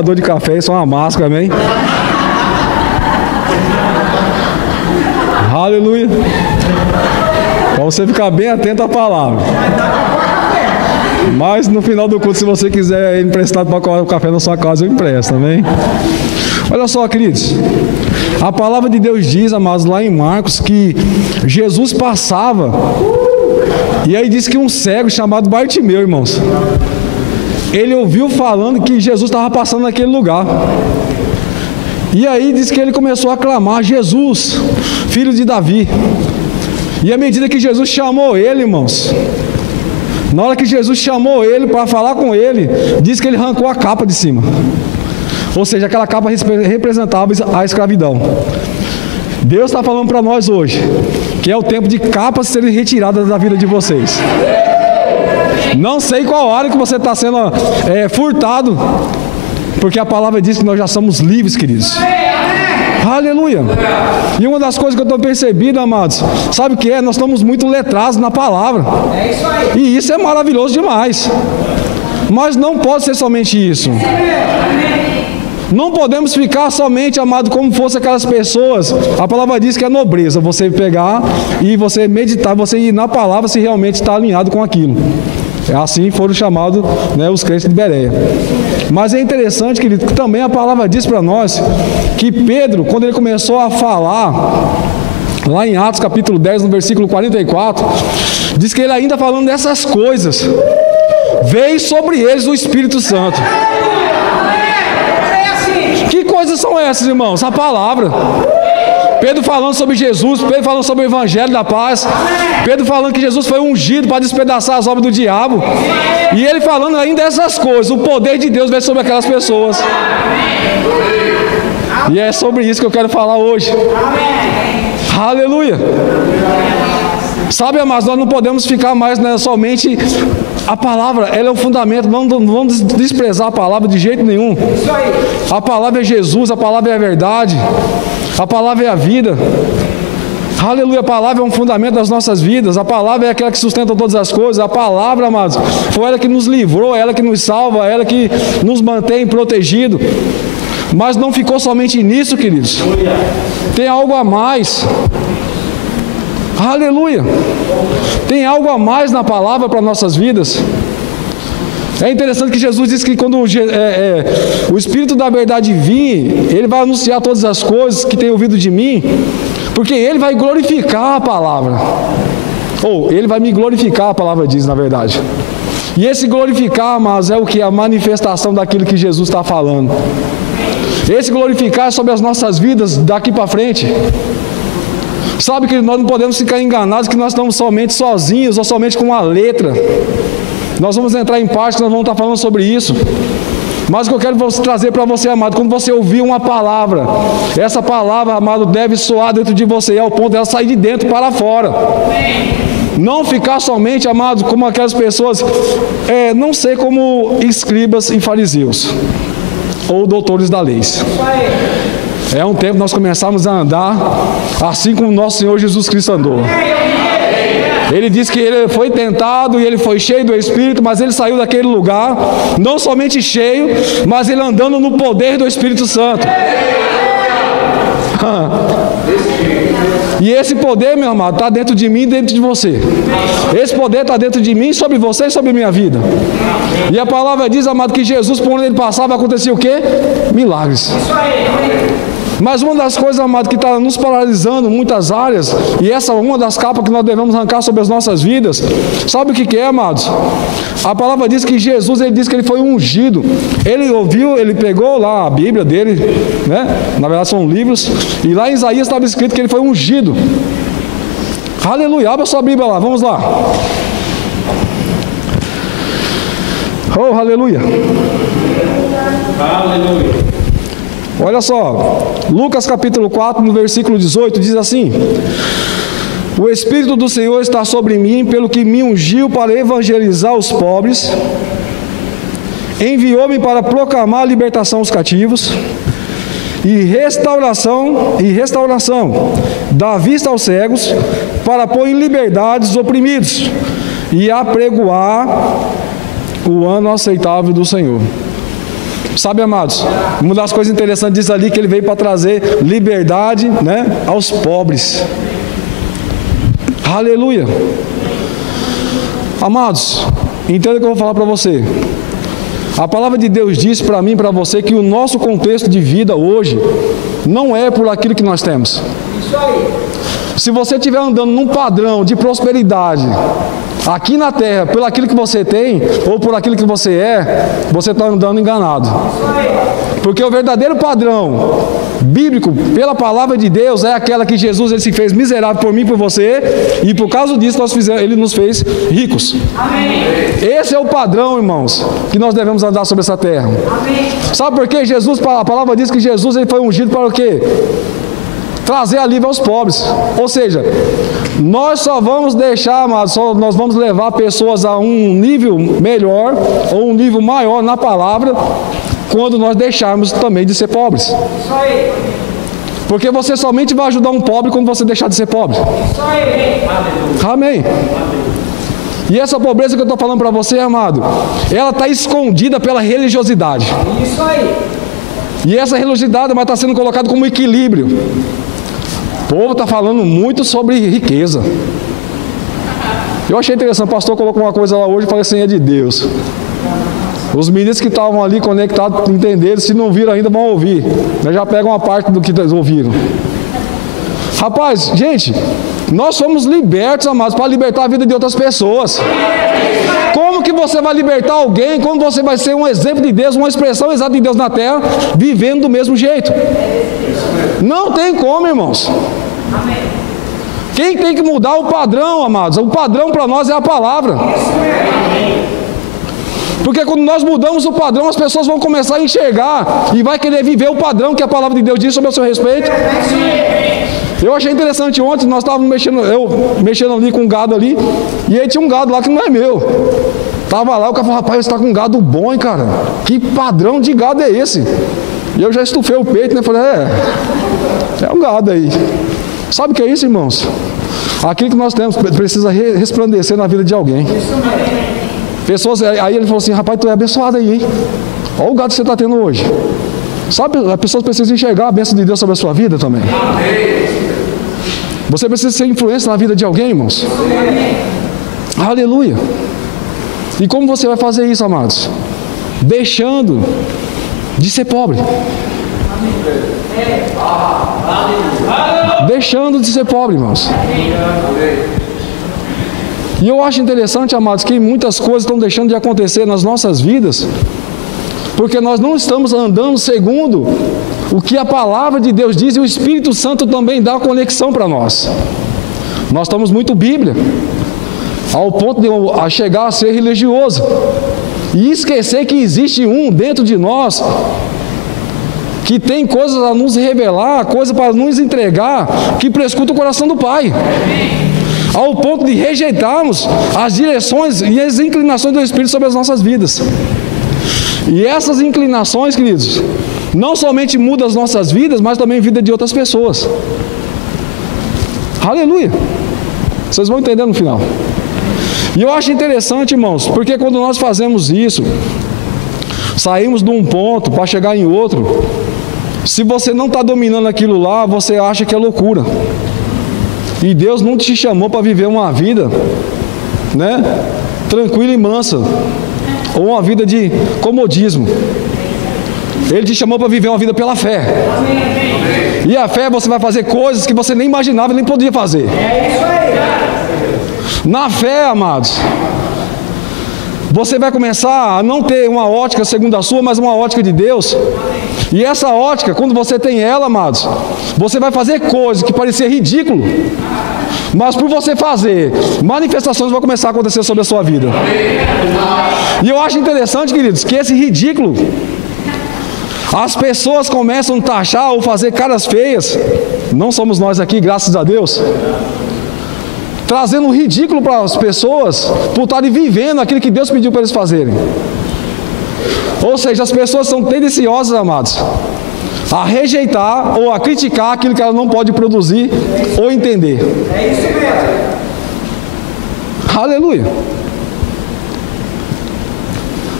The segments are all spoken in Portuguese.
dor de café, isso é uma máscara, amém? Aleluia. Para você ficar bem atento à palavra. Mas no final do culto, se você quiser emprestado para coar o café na sua casa, eu empresto, amém? Olha só, queridos, a palavra de Deus diz, amados, lá em Marcos, que Jesus passava, e aí diz que um cego chamado Bartimeu, irmãos, ele ouviu falando que Jesus estava passando naquele lugar. E aí diz que ele começou a clamar: Jesus, filho de Davi. E à medida que Jesus chamou ele, irmãos, na hora que Jesus chamou ele para falar com ele, diz que ele arrancou a capa de cima. Ou seja, aquela capa representava a escravidão. Deus está falando para nós hoje que é o tempo de capas serem retiradas da vida de vocês. Não sei qual área que você está sendo furtado, porque a palavra diz que nós já somos livres, queridos. Aleluia. E uma das coisas que eu estou percebendo, amados, sabe o que é? Nós estamos muito letrados na palavra. E isso é maravilhoso demais. Mas não pode ser somente isso. Não podemos ficar somente, amado, como fosse aquelas pessoas. A palavra diz que é nobreza você pegar e você meditar, você ir na palavra se realmente está alinhado com aquilo. Assim foram chamados, né, os crentes de Bereia. Mas é interessante, querido, que também a palavra diz para nós que Pedro, quando ele começou a falar, lá em Atos capítulo 10, no versículo 44, diz que ele ainda falando dessas coisas, veio sobre eles o Espírito Santo. Que coisas são essas, irmãos? A palavra. Pedro falando sobre Jesus, Pedro falando sobre o Evangelho da paz, Pedro falando que Jesus foi ungido para despedaçar as obras do diabo, e ele falando ainda dessas coisas, o poder de Deus veio sobre aquelas pessoas. E é sobre isso que eu quero falar hoje. Aleluia. Sabe, amados, nós não podemos ficar mais, né, somente a palavra, ela é o fundamento. Não vamos desprezar a palavra de jeito nenhum. A palavra é Jesus, a palavra é a verdade, a palavra é a vida. Aleluia, a palavra é um fundamento das nossas vidas. A palavra é aquela que sustenta todas as coisas. A palavra, amados, foi ela que nos livrou, ela que nos salva, ela que nos mantém protegidos. Mas não ficou somente nisso, queridos. Tem algo a mais. Aleluia. Tem algo a mais na palavra para nossas vidas. É interessante que Jesus disse que quando o Espírito da verdade vir, Ele vai anunciar todas as coisas que tem ouvido de mim, porque Ele vai glorificar a palavra. Ou Ele vai me glorificar, a palavra diz, na verdade. E esse glorificar, mas é o que? A manifestação daquilo que Jesus está falando. Esse glorificar é sobre as nossas vidas daqui para frente. Sabe que nós não podemos ficar enganados que nós estamos somente sozinhos ou somente com uma letra. Nós vamos entrar em parte que nós vamos estar falando sobre isso. Mas o que eu quero trazer para você, amado, quando você ouvir uma palavra, essa palavra, amado, deve soar dentro de você, ao ponto dela sair de dentro para fora. Não ficar somente, amado, como aquelas pessoas, não ser como escribas e fariseus, ou doutores da lei. É um tempo nós começarmos a andar assim como o nosso Senhor Jesus Cristo andou. Ele disse que ele foi tentado e ele foi cheio do Espírito, mas ele saiu daquele lugar, não somente cheio, mas ele andando no poder do Espírito Santo. E esse poder, meu amado, está dentro de mim e dentro de você. Esse poder está dentro de mim, sobre você e sobre a minha vida. E a palavra diz, amado, que Jesus, por onde ele passava, acontecia o quê? Milagres. Mas uma das coisas, amado, que está nos paralisando em muitas áreas, e essa é uma das capas que nós devemos arrancar sobre as nossas vidas, sabe o que é, amados? A palavra diz que Jesus, ele disse que ele foi ungido. Ele ouviu, ele pegou lá a Bíblia dele, né? Na verdade são livros, e lá em Isaías estava escrito que ele foi ungido. Aleluia, abra sua Bíblia lá, vamos lá. Oh, aleluia. Aleluia. Olha só, Lucas capítulo 4, no versículo 18, diz assim: o Espírito do Senhor está sobre mim, pelo que me ungiu para evangelizar os pobres, enviou-me para proclamar a libertação aos cativos, e restauração da vista aos cegos, para pôr em liberdade os oprimidos, e apregoar o ano aceitável do Senhor. Sabe, amados, uma das coisas interessantes disso ali, que ele veio para trazer liberdade, né, aos pobres. Aleluia. Amados, entenda o que eu vou falar para você. A palavra de Deus diz para mim e para você que o nosso contexto de vida hoje não é por aquilo que nós temos. Isso aí. Se você estiver andando num padrão de prosperidade aqui na terra, pelo aquilo que você tem ou por aquilo que você é, você está andando enganado. Isso aí. Porque o verdadeiro padrão bíblico, pela palavra de Deus, é aquela que Jesus ele se fez miserável por mim e por você, e por causa disso ele nos fez ricos. Amém. Esse é o padrão, irmãos, que nós devemos andar sobre essa terra. Amém. Sabe por quê? Jesus, a palavra diz que Jesus ele foi ungido para o quê? Trazer alívio aos pobres. Ou seja, nós só vamos deixar, amados, nós vamos levar pessoas a um nível melhor ou um nível maior na palavra quando nós deixarmos também de ser pobres. Isso aí. Porque você somente vai ajudar um pobre quando você deixar de ser pobre. Isso aí. Amém. E essa pobreza que eu estou falando para você, amado, ela está escondida pela religiosidade. Isso aí. E essa religiosidade está sendo colocada como equilíbrio. O povo está falando muito sobre riqueza. Eu achei interessante, o pastor colocou uma coisa lá hoje e falei assim, é de Deus. Os meninos que estavam ali conectados entenderam, se não viram ainda vão ouvir. Nós já pegam uma parte do que eles ouviram. Rapaz, gente, nós somos libertos, amados, para libertar a vida de outras pessoas. Como que você vai libertar alguém quando você vai ser um exemplo de Deus, uma expressão exata de Deus na terra, vivendo do mesmo jeito? Não tem como, irmãos. Quem tem que mudar o padrão, amados? O padrão para nós é a palavra. Porque quando nós mudamos o padrão, as pessoas vão começar a enxergar e vai querer viver o padrão que a palavra de Deus diz sobre o seu respeito. Eu achei interessante ontem, nós estávamos mexendo ali com um gado ali, e aí tinha um gado lá que não é meu. Tava lá, o cara falou, rapaz, você está com um gado bom, hein, cara? Que padrão de gado é esse? E eu já estufei o peito, né? Falei, é um gado aí. Sabe o que é isso, irmãos? Aquilo que nós temos precisa resplandecer na vida de alguém. Pessoas, aí ele falou assim, rapaz, tu é abençoado aí, hein? Olha o gado que você está tendo hoje. Sabe, as pessoas precisam enxergar a bênção de Deus sobre a sua vida também. Você precisa ser influência na vida de alguém, irmãos. Aleluia. E como você vai fazer isso, amados? Deixando de ser pobre. Deixando de ser pobre, irmãos. E eu acho interessante, amados, que muitas coisas estão deixando de acontecer nas nossas vidas, porque nós não estamos andando segundo o que a palavra de Deus diz, e o Espírito Santo também dá conexão para nós. Nós estamos muito Bíblia, ao ponto de chegar a ser religioso, e esquecer que existe um dentro de nós, que tem coisas a nos revelar, coisas para nos entregar, que prescuta o coração do Pai. Ao ponto de rejeitarmos as direções e as inclinações do Espírito sobre as nossas vidas. E essas inclinações, queridos, não somente mudam as nossas vidas, mas também a vida de outras pessoas. Aleluia! Vocês vão entender no final. E eu acho interessante, irmãos, porque quando nós fazemos isso, saímos de um ponto para chegar em outro, se você não está dominando aquilo lá, você acha que é loucura. E Deus não te chamou para viver uma vida, né, tranquila e mansa, ou uma vida de comodismo. Ele te chamou para viver uma vida pela fé. E a fé, você vai fazer coisas que você nem imaginava e nem podia fazer. Na fé, amados, você vai começar a não ter uma ótica segundo a sua, mas uma ótica de Deus. E essa ótica, quando você tem ela, amados, você vai fazer coisas que parecia ridículo, mas por você fazer, manifestações vão começar a acontecer sobre a sua vida. E eu acho interessante, queridos, que esse ridículo, as pessoas começam a taxar ou fazer caras feias, não somos nós aqui, graças a Deus, trazendo um ridículo para as pessoas por estarem vivendo aquilo que Deus pediu para eles fazerem. Ou seja, as pessoas são tendenciosas, amados, a rejeitar ou a criticar aquilo que ela não pode produzir ou entender. É isso mesmo. Aleluia.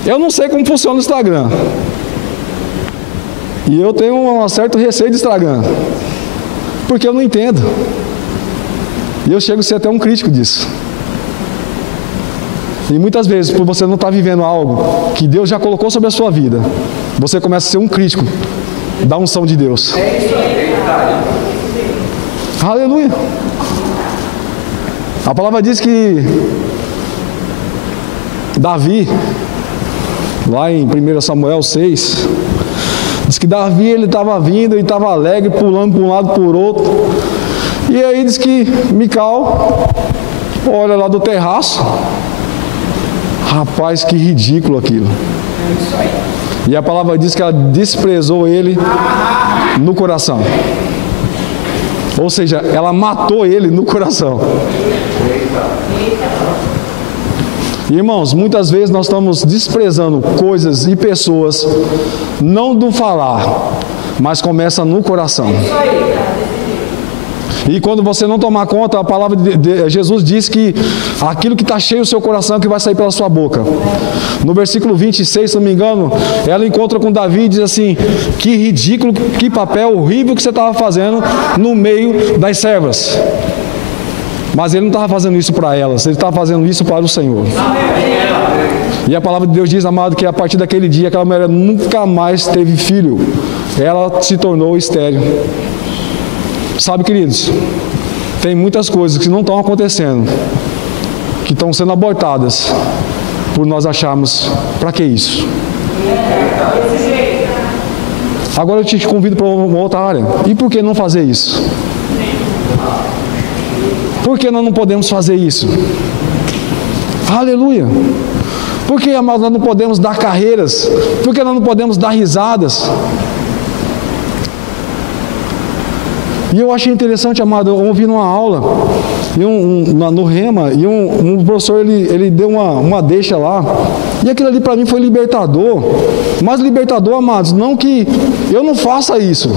Eu não sei como funciona o Instagram, E eu tenho um certo receio de estragar, porque eu não entendo. E eu chego a ser até um crítico disso. E muitas vezes, por você não estar vivendo algo que Deus já colocou sobre a sua vida, você começa a ser um crítico da unção de Deus. Aleluia. A palavra diz que Davi, lá em 1 Samuel 6, diz que Davi ele estava vindo, ele estava alegre, pulando para um lado por outro. E aí diz que Mical olha lá do terraço. Rapaz, que ridículo aquilo. E a palavra diz que ela desprezou ele no coração. Ou seja, ela matou ele no coração. Irmãos, muitas vezes nós estamos desprezando coisas e pessoas, não do falar, mas começa no coração. E quando você não tomar conta, a palavra de Jesus diz que aquilo que está cheio do seu coração é que vai sair pela sua boca. No versículo 26, se não me engano, ela encontra com Davi e diz assim: que ridículo, que papel horrível que você estava fazendo no meio das servas. Mas ele não estava fazendo isso para elas, ele estava fazendo isso para o Senhor. E a palavra de Deus diz, amado, que a partir daquele dia aquela mulher nunca mais teve filho. Ela se tornou estéril. Sabe, queridos, tem muitas coisas que não estão acontecendo, que estão sendo abortadas, por nós acharmos, para que isso? Agora eu te convido para uma outra área. E por que não fazer isso? Por que nós não podemos fazer isso? Aleluia! Por que, amados, nós não podemos dar carreiras? Por que nós não podemos dar risadas? E eu achei interessante, amado, eu ouvi numa aula, no Rema, e um professor, ele deu uma deixa lá, e aquilo ali para mim foi libertador. Mas libertador, amados, não que eu não faça isso,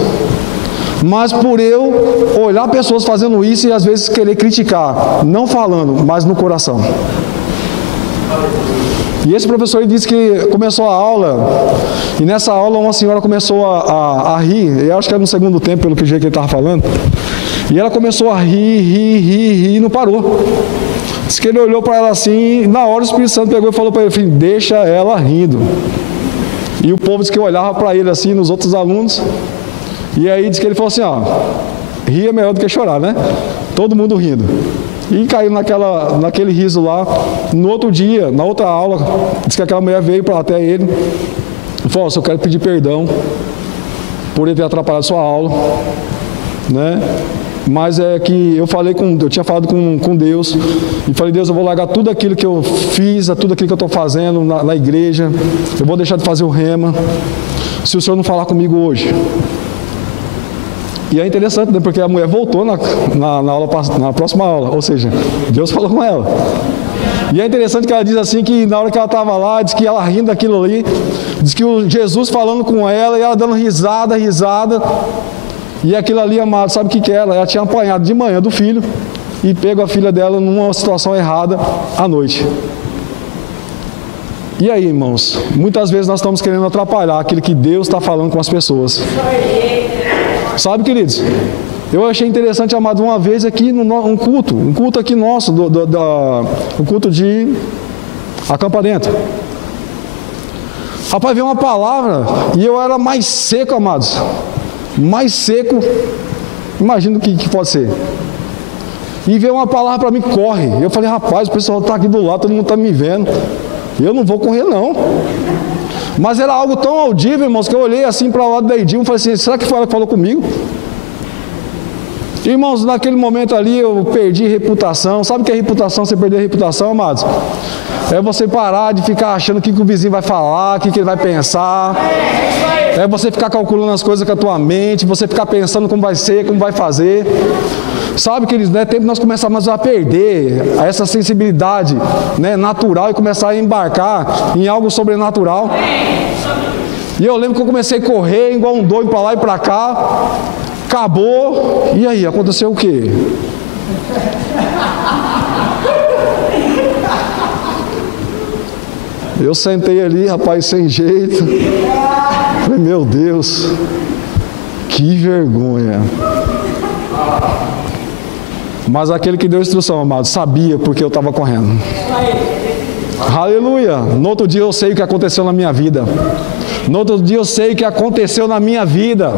mas por eu olhar pessoas fazendo isso e às vezes querer criticar, não falando, mas no coração. E esse professor ele disse que começou a aula, e nessa aula uma senhora começou a rir, eu acho que era no segundo tempo, pelo que jeito que ele estava falando, e ela começou a rir, e não parou. Diz que ele olhou para ela assim, e na hora o Espírito Santo pegou e falou para ele, filho, deixa ela rindo. E o povo disse que olhava para ele assim, nos outros alunos, e aí diz que ele falou assim, ó, rir é melhor do que chorar, né? Todo mundo rindo. E caiu naquele riso lá. No outro dia, na outra aula, diz que aquela mulher veio até ele e falou, eu quero pedir perdão por ele ter atrapalhado sua aula, né? Mas é que eu tinha falado com Deus, e falei, Deus, eu vou largar tudo aquilo que eu fiz, tudo aquilo que eu estou fazendo na igreja, eu vou deixar de fazer o rema, se o Senhor não falar comigo hoje. E é interessante, né, porque a mulher voltou na próxima aula, ou seja, Deus falou com ela. E é interessante que ela diz assim, que na hora que ela estava lá, diz que ela rindo daquilo ali, diz que o Jesus falando com ela, e ela dando risada, e aquilo ali, amado, sabe o que era? Ela tinha apanhado de manhã do filho, e pego a filha dela numa situação errada à noite. E aí, irmãos, muitas vezes nós estamos querendo atrapalhar aquilo que Deus está falando com as pessoas. Sabe, queridos, eu achei interessante, amado, uma vez aqui um culto aqui nosso, um culto de acampamento. Rapaz, veio uma palavra e eu era mais seco, amados, mais seco, imagina o que pode ser. E veio uma palavra para mim, corre. Eu falei, rapaz, o pessoal está aqui do lado, todo mundo está me vendo, eu não vou correr não. Mas era algo tão audível, irmãos, que eu olhei assim para o lado da Edilma e falei assim, será que foi ela que falou comigo? Irmãos, naquele momento ali eu perdi reputação. Sabe o que é reputação? Você perder a reputação, amados? É você parar de ficar achando o que o vizinho vai falar, o que ele vai pensar. É você ficar calculando as coisas com a tua mente, você ficar pensando como vai ser, como vai fazer. Sabe, queridos, não é tempo de nós começarmos a perder essa sensibilidade, né, natural e começar a embarcar em algo sobrenatural. E eu lembro que eu comecei a correr igual um doido para lá e para cá. Acabou. E aí, aconteceu o quê? Eu sentei ali, rapaz, sem jeito. Falei, meu Deus, que vergonha. Mas aquele que deu instrução, amado, sabia porque eu estava correndo. Aleluia. No outro dia eu sei o que aconteceu na minha vida. No outro dia eu sei o que aconteceu na minha vida.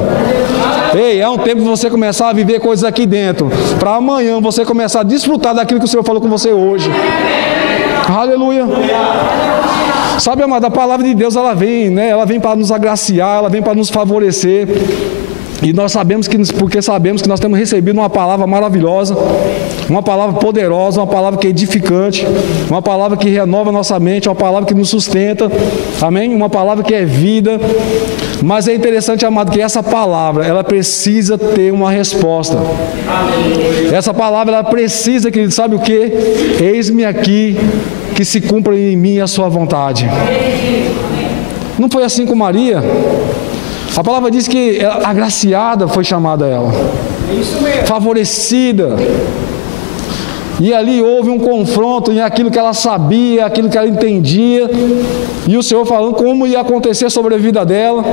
Ei, é um tempo de você começar a viver coisas aqui dentro, para amanhã você começar a desfrutar daquilo que o Senhor falou com você hoje. Aleluia. Sabe, amado, a palavra de Deus, ela vem, né? Ela vem para nos agraciar, ela vem para nos favorecer. E nós sabemos porque sabemos que nós temos recebido uma palavra maravilhosa, uma palavra poderosa, uma palavra que é edificante, uma palavra que renova a nossa mente, uma palavra que nos sustenta, amém? Uma palavra que é vida. Mas é interessante, amado, que essa palavra, ela precisa ter uma resposta. Essa palavra, ela precisa, querido, sabe o que? Eis-me aqui, que se cumpra em mim a sua vontade. Não foi assim com Maria? A palavra diz que agraciada foi chamada ela, favorecida. E ali houve um confronto em aquilo que ela sabia, aquilo que ela entendia, e o Senhor falando como ia acontecer sobre a vida dela.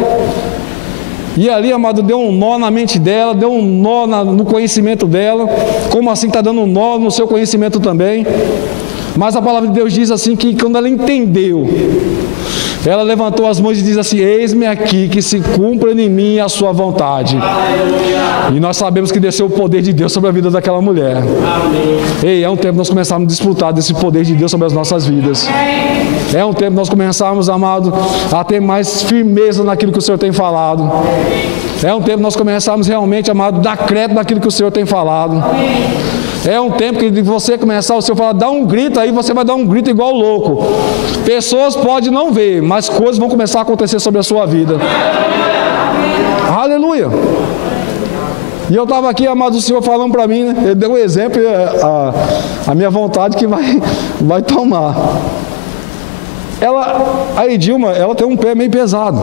E ali, amado, deu um nó na mente dela, deu um nó no conhecimento dela. Como assim está dando um nó no seu conhecimento também? Mas a palavra de Deus diz assim que quando ela entendeu, ela levantou as mãos e diz assim: eis-me aqui, que se cumpra em mim a sua vontade. E nós sabemos que desceu o poder de Deus sobre a vida daquela mulher. Ei, é um tempo nós começarmos a desfrutar desse poder de Deus sobre as nossas vidas. É um tempo nós começarmos, amado, a ter mais firmeza naquilo que o Senhor tem falado. É um tempo nós começarmos realmente, amado, a dar crédito naquilo que o Senhor tem falado. É um tempo que de você começar, o Senhor fala, dá um grito, aí você vai dar um grito igual louco. Pessoas podem não ver, mas coisas vão começar a acontecer sobre a sua vida. Aleluia. E eu estava aqui, amado, o Senhor falando para mim, né? Ele deu um exemplo, a minha vontade que vai tomar. A Edilma, ela tem um pé meio pesado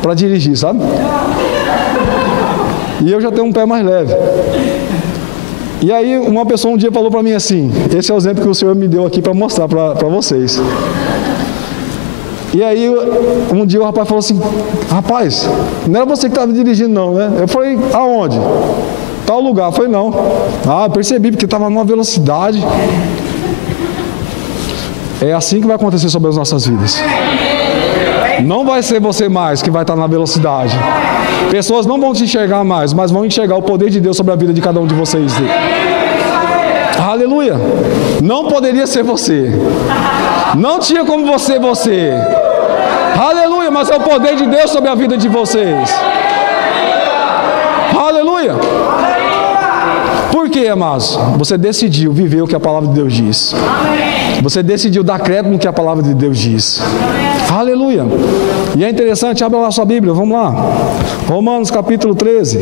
para dirigir, sabe? E eu já tenho um pé mais leve. E aí uma pessoa um dia falou para mim assim, esse é o exemplo que o Senhor me deu aqui para mostrar para vocês. E aí um dia o rapaz falou assim, rapaz, não era você que estava dirigindo não, né? Eu falei, aonde? Tal lugar. Eu falei, não. Ah, percebi, porque estava numa velocidade. É assim que vai acontecer sobre as nossas vidas. Não vai ser você mais que vai estar na velocidade. Pessoas não vão te enxergar mais, mas vão enxergar o poder de Deus sobre a vida de cada um de vocês. Aleluia. Não poderia ser você. Não tinha como você. Aleluia, mas é o poder de Deus sobre a vida de vocês. Aleluia. Por quê, amados? Você decidiu viver o que a palavra de Deus diz. Você decidiu dar crédito no que a palavra de Deus diz. Aleluia. E é interessante, abra lá a sua Bíblia, vamos lá. Romanos capítulo 13.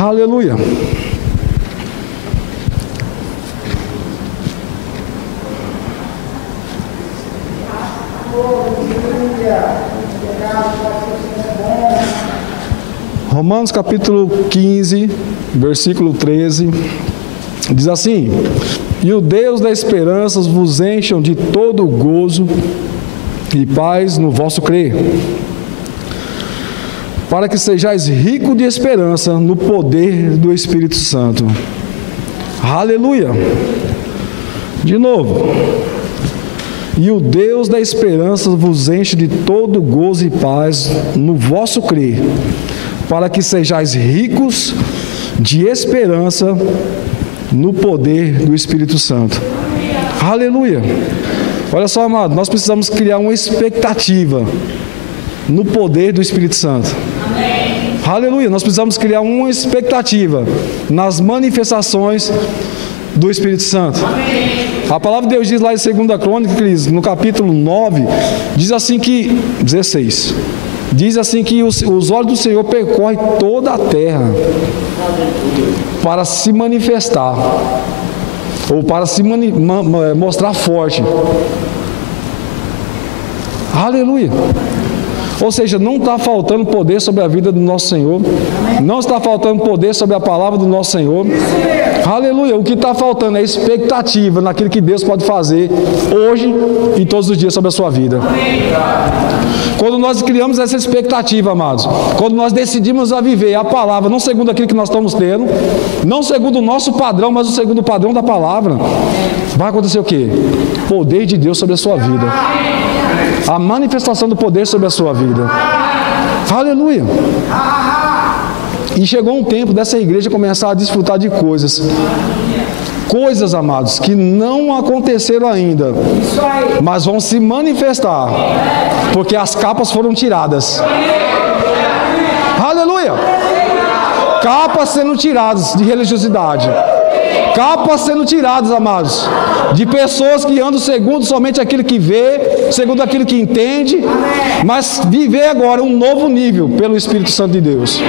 Aleluia. Romanos capítulo 15, versículo 13, diz assim: e o Deus da esperança vos encham de todo gozo e paz no vosso crer, para que sejais ricos de esperança no poder do Espírito Santo. Aleluia. De novo. E o Deus da esperança vos enche de todo gozo e paz no vosso crer, para que sejais ricos de esperança no poder do Espírito Santo. Aleluia. Olha só, amado, nós precisamos criar uma expectativa no poder do Espírito Santo. Amém. Aleluia. Nós precisamos criar uma expectativa nas manifestações do Espírito Santo. Amém. A palavra de Deus diz lá em 2 Crônicas, no capítulo 9, diz assim que, 16, diz assim que os olhos do Senhor percorrem toda a terra para se manifestar, ou para se mostrar forte. Aleluia. Ou seja, não está faltando poder sobre a vida do nosso Senhor. Não está faltando poder sobre a palavra do nosso Senhor. Aleluia. O que está faltando é expectativa naquilo que Deus pode fazer hoje e todos os dias sobre a sua vida. Quando nós criamos essa expectativa, amados, quando nós decidimos a viver a palavra, não segundo aquilo que nós estamos tendo, não segundo o nosso padrão, mas segundo o padrão da palavra, vai acontecer o quê? Poder de Deus sobre a sua vida. A manifestação do poder sobre a sua vida. Aleluia. E chegou um tempo dessa igreja começar a desfrutar de coisas, amados, que não aconteceram ainda, mas vão se manifestar, porque as capas foram tiradas. Aleluia. Capas sendo tiradas de religiosidade. Capas sendo tiradas, amados, de pessoas que andam segundo somente aquilo que vê, segundo aquilo que entende, mas viver agora um novo nível pelo Espírito Santo de Deus.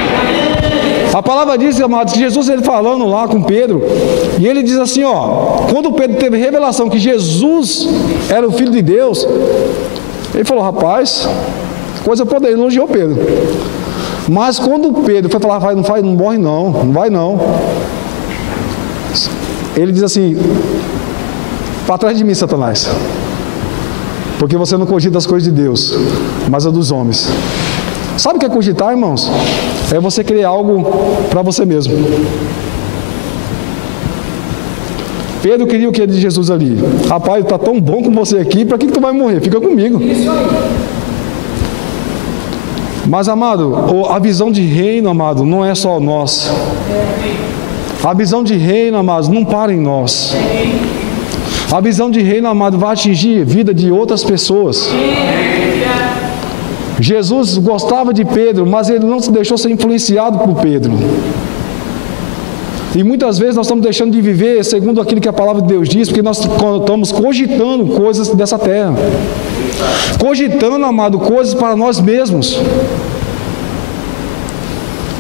A palavra diz, amados, que Jesus, ele falando lá com Pedro, e ele diz assim, ó, quando Pedro teve revelação que Jesus era o Filho de Deus, ele falou, rapaz, coisa poderosa, elogiou Pedro. Mas quando Pedro foi falar, não morre não, não vai não. Ele diz assim, para trás de mim, Satanás, porque você não cogita as coisas de Deus, mas a dos homens. Sabe o que é cogitar, irmãos? É você criar algo para você mesmo. Pedro queria o que de Jesus ali? Rapaz, está tão bom com você aqui, para que tu vai morrer? Fica comigo. Mas, amado, a visão de reino, amado, não é só nossa. A visão de reino, amados, não para em nós. A visão de reino, amado, vai atingir a vida de outras pessoas. Jesus gostava de Pedro, mas ele não se deixou ser influenciado por Pedro. E muitas vezes nós estamos deixando de viver segundo aquilo que a palavra de Deus diz, porque nós estamos cogitando coisas dessa terra. Cogitando, amado, coisas para nós mesmos.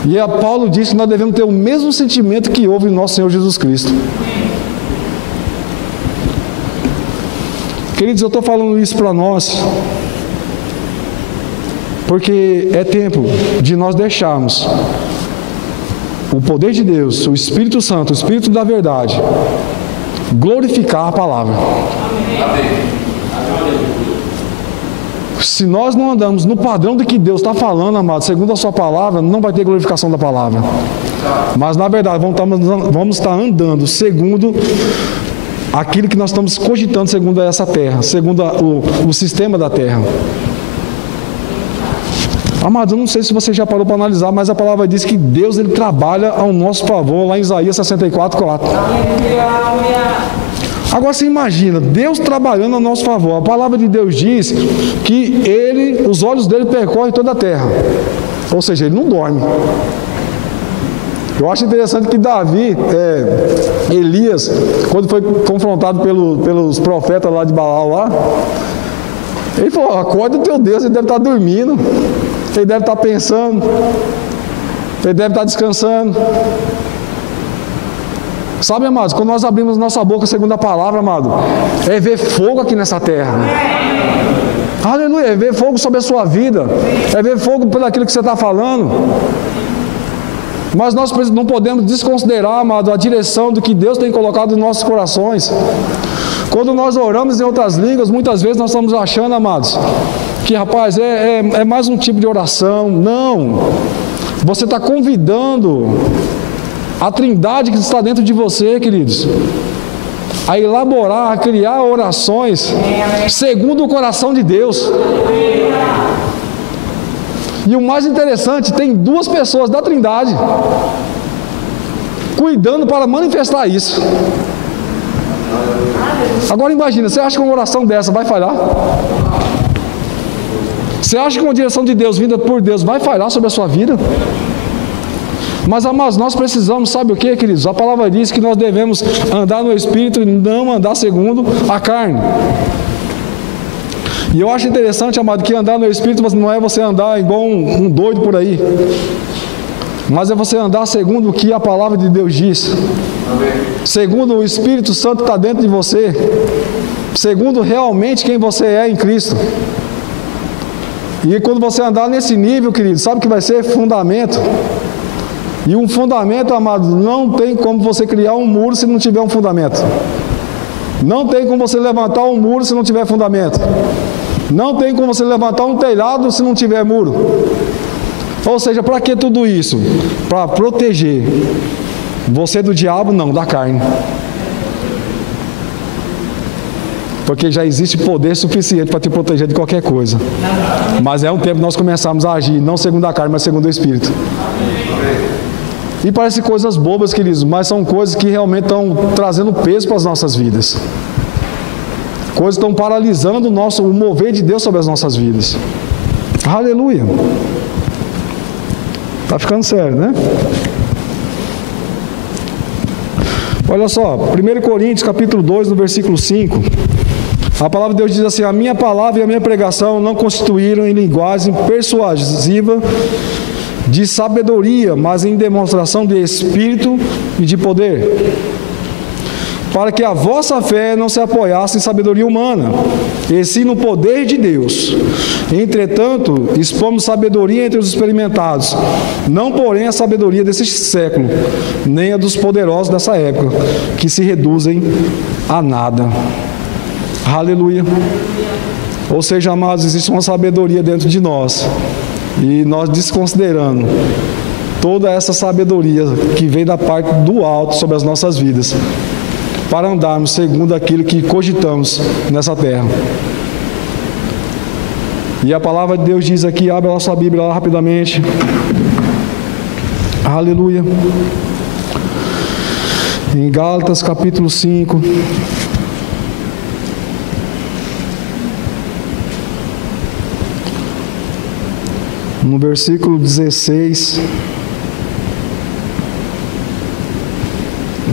E Paulo disse que nós devemos ter o mesmo sentimento que houve em nosso Senhor Jesus Cristo. Queridos, eu estou falando isso para nós, porque é tempo de nós deixarmos o poder de Deus, o Espírito Santo, o Espírito da verdade, glorificar a palavra. Se nós não andamos no padrão do que Deus está falando, amado, segundo a sua palavra, não vai ter glorificação da palavra. Mas na verdade vamos estar andando segundo aquilo que nós estamos cogitando segundo essa terra, segundo o sistema da terra. Amados, eu não sei se você já parou para analisar, mas a palavra diz que Deus, ele trabalha ao nosso favor, lá em Isaías 64:4. Agora você imagina, Deus trabalhando ao nosso favor. A palavra de Deus diz que os olhos dele percorrem toda a terra. Ou seja, ele não dorme. Eu acho interessante que Elias, quando foi confrontado pelos profetas lá de Baal lá, ele falou, acorda o teu Deus, ele deve estar dormindo, ele deve estar pensando, ele deve estar descansando. Sabe, amados, quando nós abrimos nossa boca segundo a palavra, amado, é ver fogo aqui nessa terra. Aleluia, é ver fogo sobre a sua vida, é ver fogo por aquilo que você está falando. Mas nós não podemos desconsiderar, amado, a direção do que Deus tem colocado nos nossos corações. Quando nós oramos em outras línguas, muitas vezes nós estamos achando, amados, que, rapaz, é mais um tipo de oração. Não, você está convidando a trindade que está dentro de você, queridos, a elaborar, a criar orações segundo o coração de Deus. E o mais interessante, tem duas pessoas da trindade cuidando para manifestar isso. Agora imagina, você acha que uma oração dessa vai falhar? Você acha que uma direção de Deus, vinda por Deus, vai falhar sobre a sua vida? Mas, amados, nós precisamos, sabe o que, queridos? A palavra diz que nós devemos andar no Espírito e não andar segundo a carne. E eu acho interessante, amado, que andar no Espírito não é você andar igual um doido por aí, mas é você andar segundo o que a palavra de Deus diz. Amém. Segundo o Espírito Santo está dentro de você, segundo realmente quem você é em Cristo. E quando você andar nesse nível, querido, sabe o que vai ser? Fundamento. E um fundamento, amado, não tem como você criar um muro se não tiver um fundamento. Não tem como você levantar um muro se não tiver fundamento. Não tem como você levantar um telhado se não tiver muro. Ou seja, para que tudo isso? Para proteger você do diabo? Não, da carne. Porque já existe poder suficiente para te proteger de qualquer coisa. Mas é um tempo que nós começarmos a agir, não segundo a carne, mas segundo o Espírito. E parece coisas bobas, queridos, mas são coisas que realmente estão trazendo peso para as nossas vidas. Coisas que estão paralisando o mover de Deus sobre as nossas vidas. Aleluia. Está ficando sério, né? Olha só, 1 Coríntios capítulo 2, no versículo 5. A palavra de Deus diz assim: a minha palavra e a minha pregação não constituíram em linguagem persuasiva de sabedoria, mas em demonstração de espírito e de poder, para que a vossa fé não se apoiasse em sabedoria humana, e sim no poder de Deus. Entretanto, expomos sabedoria entre os experimentados, não porém a sabedoria desse século, nem a dos poderosos dessa época, que se reduzem a nada. Aleluia. Ou seja, amados, existe uma sabedoria dentro de nós, e nós desconsiderando toda essa sabedoria que vem da parte do alto sobre as nossas vidas, para andarmos segundo aquilo que cogitamos nessa terra. E a palavra de Deus diz aqui, abre a sua Bíblia lá rapidamente. Aleluia. Em Gálatas capítulo 5. No versículo 16,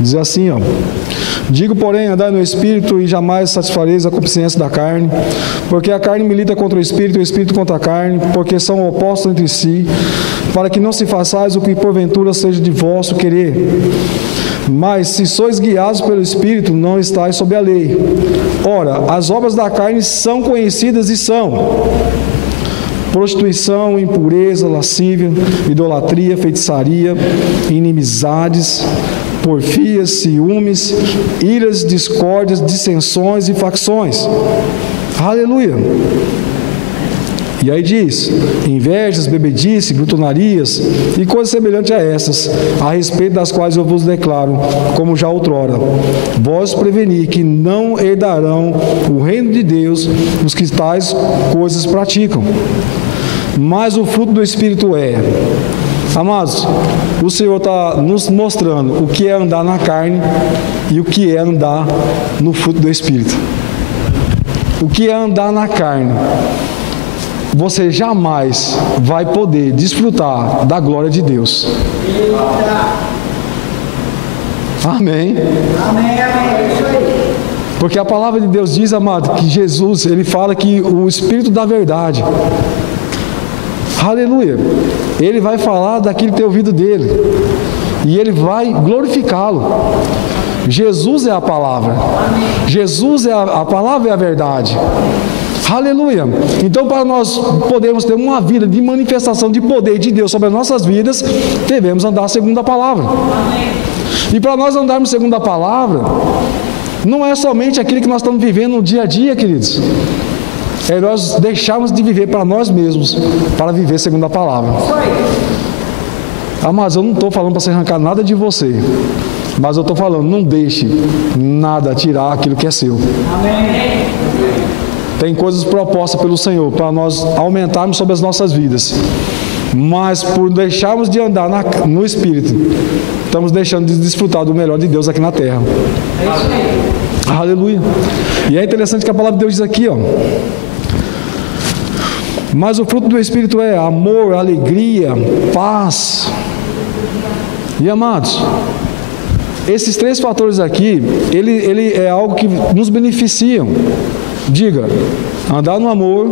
diz assim, ó: digo, porém, andai no Espírito, e jamais satisfareis a concupiscência da carne, porque a carne milita contra o Espírito, e o Espírito contra a carne, porque são opostos entre si, para que não se façais o que porventura seja de vosso querer. Mas se sois guiados pelo Espírito, não estáis sob a lei. Ora, as obras da carne são conhecidas e são: prostituição, impureza, lascívia, idolatria, feitiçaria, inimizades, porfias, ciúmes, iras, discórdias, dissensões e facções. Aleluia. E aí diz: invejas, bebedice, glutonarias e coisas semelhantes a essas, a respeito das quais eu vos declaro, como já outrora, vós preveni que não herdarão o reino de Deus os que tais coisas praticam. Mas o fruto do Espírito é... Amados, o Senhor está nos mostrando o que é andar na carne e o que é andar no fruto do Espírito. O que é andar na carne? Você jamais vai poder desfrutar da glória de Deus. Amém? Amém, amém. Isso aí. Porque a palavra de Deus diz, amado, que Jesus, ele fala que o Espírito da verdade, aleluia, ele vai falar daquilo que tem ouvido dele, e ele vai glorificá-lo. Jesus é a palavra. Jesus é a palavra, é a verdade. Aleluia. Então, para nós podermos ter uma vida de manifestação de poder de Deus sobre as nossas vidas, devemos andar segundo a palavra. E para nós andarmos segundo a palavra, não é somente aquilo que nós estamos vivendo no dia a dia, queridos. É nós deixarmos de viver para nós mesmos, para viver segundo a palavra. Amados, eu não estou falando para você arrancar nada de você, mas eu estou falando, não deixe nada tirar aquilo que é seu. Amém. Tem coisas propostas pelo Senhor para nós aumentarmos sobre as nossas vidas, mas por deixarmos de andar no Espírito, estamos deixando de desfrutar do melhor de Deus aqui na terra. É isso aí. Aleluia. E é interessante que a palavra de Deus diz aqui, ó: mas o fruto do Espírito é amor, alegria, paz. E amados, esses três fatores aqui, ele é algo que nos beneficiam. Diga: andar no amor.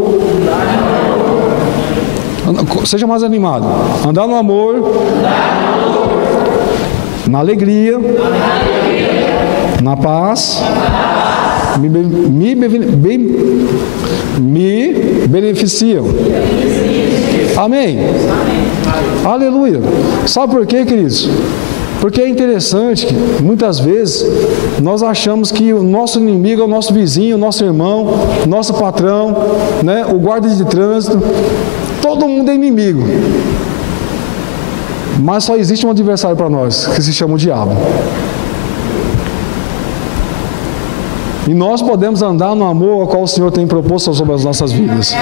Seja mais animado. Andar no amor, na alegria, na paz me beneficiam. Amém? Aleluia. Sabe por quê, queridos? Porque é interessante que muitas vezes nós achamos que o nosso inimigo é o nosso vizinho, o nosso irmão, nosso patrão, né? O guarda de trânsito. Todo mundo é inimigo. Mas só existe um adversário para nós, que se chama o diabo. E nós podemos andar no amor ao qual o Senhor tem proposto sobre as nossas vidas.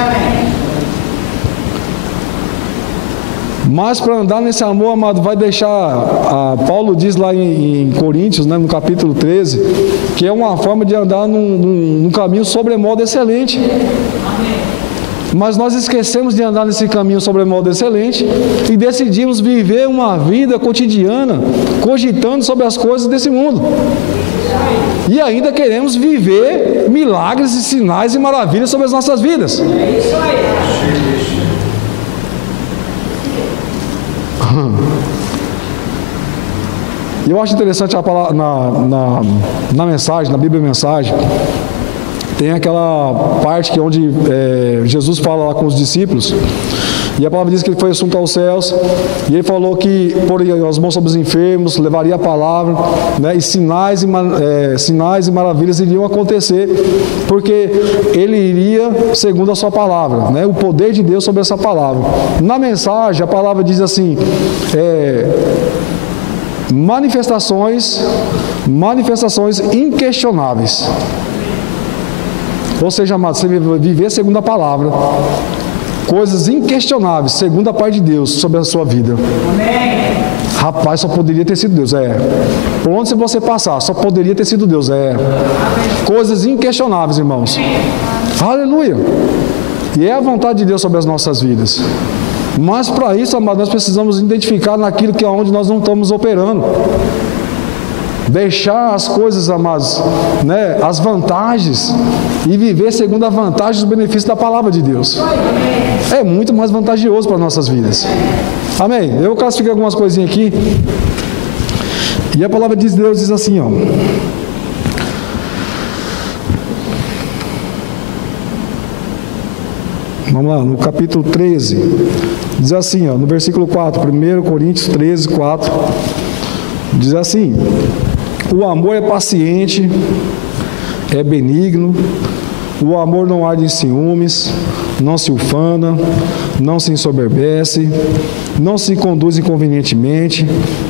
Mas para andar nesse amor, amado, vai deixar, Paulo diz lá em Coríntios, né, no capítulo 13, que é uma forma de andar num caminho sobremodo excelente. Mas nós esquecemos de andar nesse caminho sobremodo excelente e decidimos viver uma vida cotidiana, cogitando sobre as coisas desse mundo. E ainda queremos viver milagres e sinais e maravilhas sobre as nossas vidas. É isso aí. Eu acho interessante a palavra, na mensagem, na Bíblia Mensagem, tem aquela parte que é onde Jesus fala lá com os discípulos, e a palavra diz que ele foi assunto aos céus, e ele falou que poria as mãos sobre os enfermos, levaria a palavra, né, e sinais e maravilhas iriam acontecer, porque ele iria segundo a sua palavra, né, o poder de Deus sobre essa palavra. Na mensagem, a palavra diz assim, manifestações inquestionáveis. Ou seja, amado, você viver segundo a palavra, coisas inquestionáveis, segundo a parte de Deus, sobre a sua vida. Amém. Rapaz, só poderia ter sido Deus, Por onde você passar, só poderia ter sido Deus, Coisas inquestionáveis, irmãos. Aleluia. E é a vontade de Deus sobre as nossas vidas. Mas para isso, amado, nós precisamos identificar naquilo que é onde nós não estamos operando. Deixar as coisas, amados, né, as vantagens, e viver segundo a vantagem e os benefícios da palavra de Deus. É muito mais vantajoso para nossas vidas. Amém? Eu classifiquei algumas coisinhas aqui. E a palavra de Deus diz assim, ó. Vamos lá, no capítulo 13, diz assim, ó, no versículo 4, 1 Coríntios 13, 4, diz assim: o amor é paciente, é benigno, o amor não arde em ciúmes, não se ufana, não se ensoberbece, não se conduz inconvenientemente,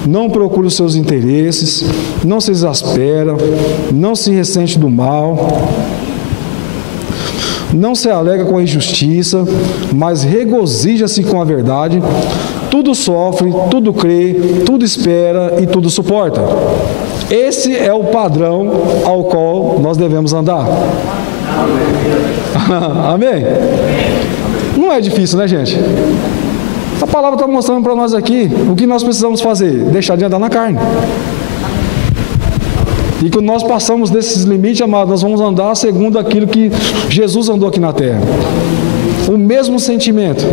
não procura os seus interesses, não se exaspera, não se ressente do mal, não se alega com a injustiça, mas regozija-se com a verdade, tudo sofre, tudo crê, tudo espera e tudo suporta. Esse é o padrão ao qual nós devemos andar. Amém? Não é difícil, né, gente? A palavra está mostrando para nós aqui o que nós precisamos fazer: deixar de andar na carne. E quando nós passamos desses limites, amados, nós vamos andar segundo aquilo que Jesus andou aqui na terra. O mesmo sentimento.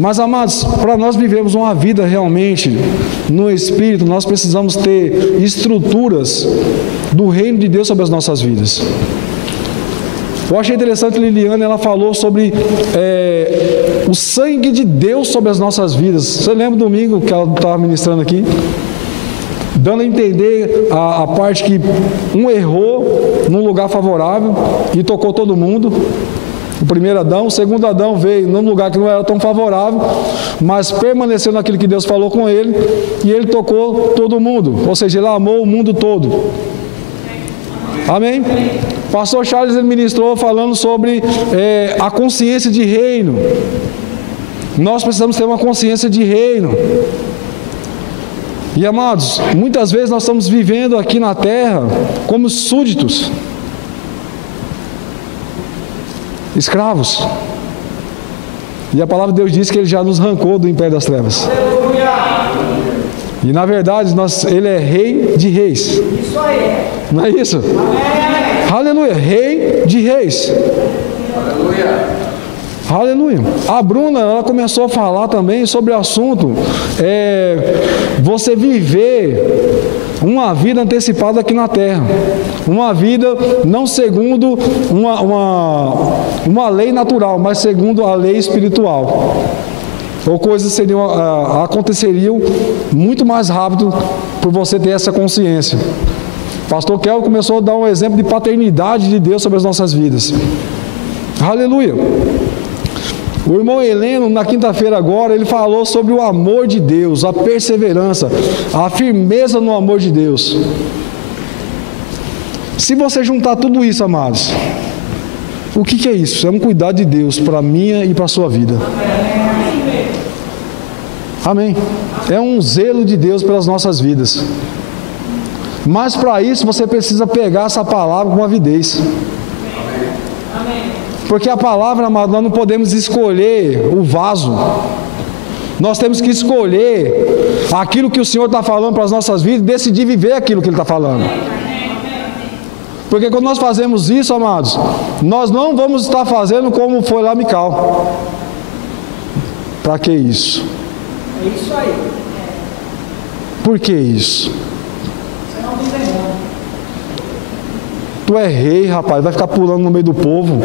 Mas, amados, para nós vivermos uma vida realmente no Espírito, nós precisamos ter estruturas do reino de Deus sobre as nossas vidas. Eu achei interessante, Liliana, ela falou sobre o sangue de Deus sobre as nossas vidas. Você lembra domingo que ela estava ministrando aqui? Dando a entender a parte que um errou num lugar favorável e tocou todo mundo. O primeiro Adão, o segundo Adão veio num lugar que não era tão favorável, mas permaneceu naquilo que Deus falou com ele, e ele tocou todo mundo, ou seja, ele amou o mundo todo. Amém? Pastor Charles, ele ministrou falando sobre a consciência de reino. Nós precisamos ter uma consciência de reino. E, amados, muitas vezes nós estamos vivendo aqui na terra como súditos, escravos. E a palavra de Deus diz que Ele já nos arrancou do império das trevas. E na verdade, Ele é Rei de Reis. Isso aí. Não é isso? Amém. Aleluia, Rei de Reis. Aleluia. Aleluia. A Bruna, ela começou a falar também sobre o assunto, você viver uma vida antecipada aqui na terra, uma vida não segundo uma lei natural, mas segundo a lei espiritual, ou coisas aconteceriam muito mais rápido por você ter essa consciência. Pastor Kelvin começou a dar um exemplo de paternidade de Deus sobre as nossas vidas. Aleluia. O irmão Heleno, na quinta-feira agora, ele falou sobre o amor de Deus, a perseverança, a firmeza no amor de Deus. Se você juntar tudo isso, amados, o que é isso? É um cuidado de Deus para a minha e para a sua vida. Amém. É um zelo de Deus pelas nossas vidas. Mas para isso você precisa pegar essa palavra com avidez. Porque a palavra, amado, nós não podemos escolher o vaso. Nós temos que escolher aquilo que o Senhor está falando para as nossas vidas e decidir viver aquilo que Ele está falando. Porque quando nós fazemos isso, amados, nós não vamos estar fazendo como foi lá Mical. Para que isso? É isso aí. Por que isso? Tu é rei, rapaz, vai ficar pulando no meio do povo,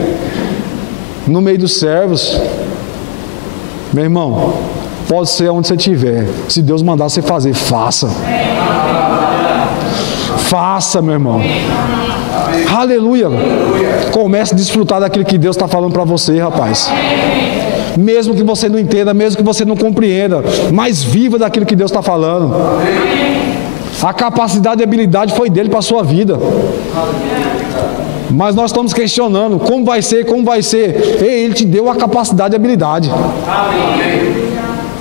no meio dos servos. Meu irmão, pode ser onde você estiver. Se Deus mandar você fazer, faça. Faça, meu irmão. Aleluia. Comece a desfrutar daquilo que Deus está falando para você, rapaz. Mesmo que você não entenda, mesmo que você não compreenda, mas viva daquilo que Deus está falando. A capacidade e habilidade foi dele para a sua vida. Mas nós estamos questionando, como vai ser, como vai ser. Ei, Ele te deu a capacidade e habilidade.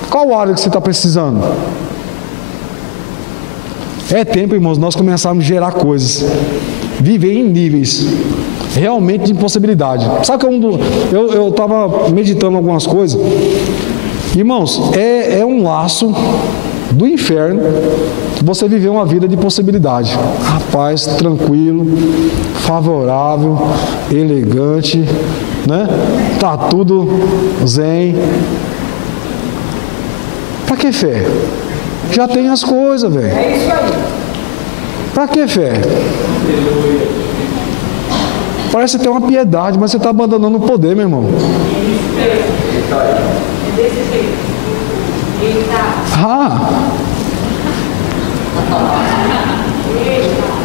Qual área que você está precisando? É tempo, irmãos, nós começarmos a gerar coisas. Viver em níveis realmente de impossibilidade. Sabe que eu estava meditando algumas coisas. Irmãos, é um laço do inferno você viver uma vida de possibilidade. Rapaz, tranquilo, favorável, elegante, né? Tá tudo zen. Pra que fé? Já tem as coisas, velho. É isso aí. Pra que fé? Parece ter uma piedade, mas você está abandonando o poder, meu irmão.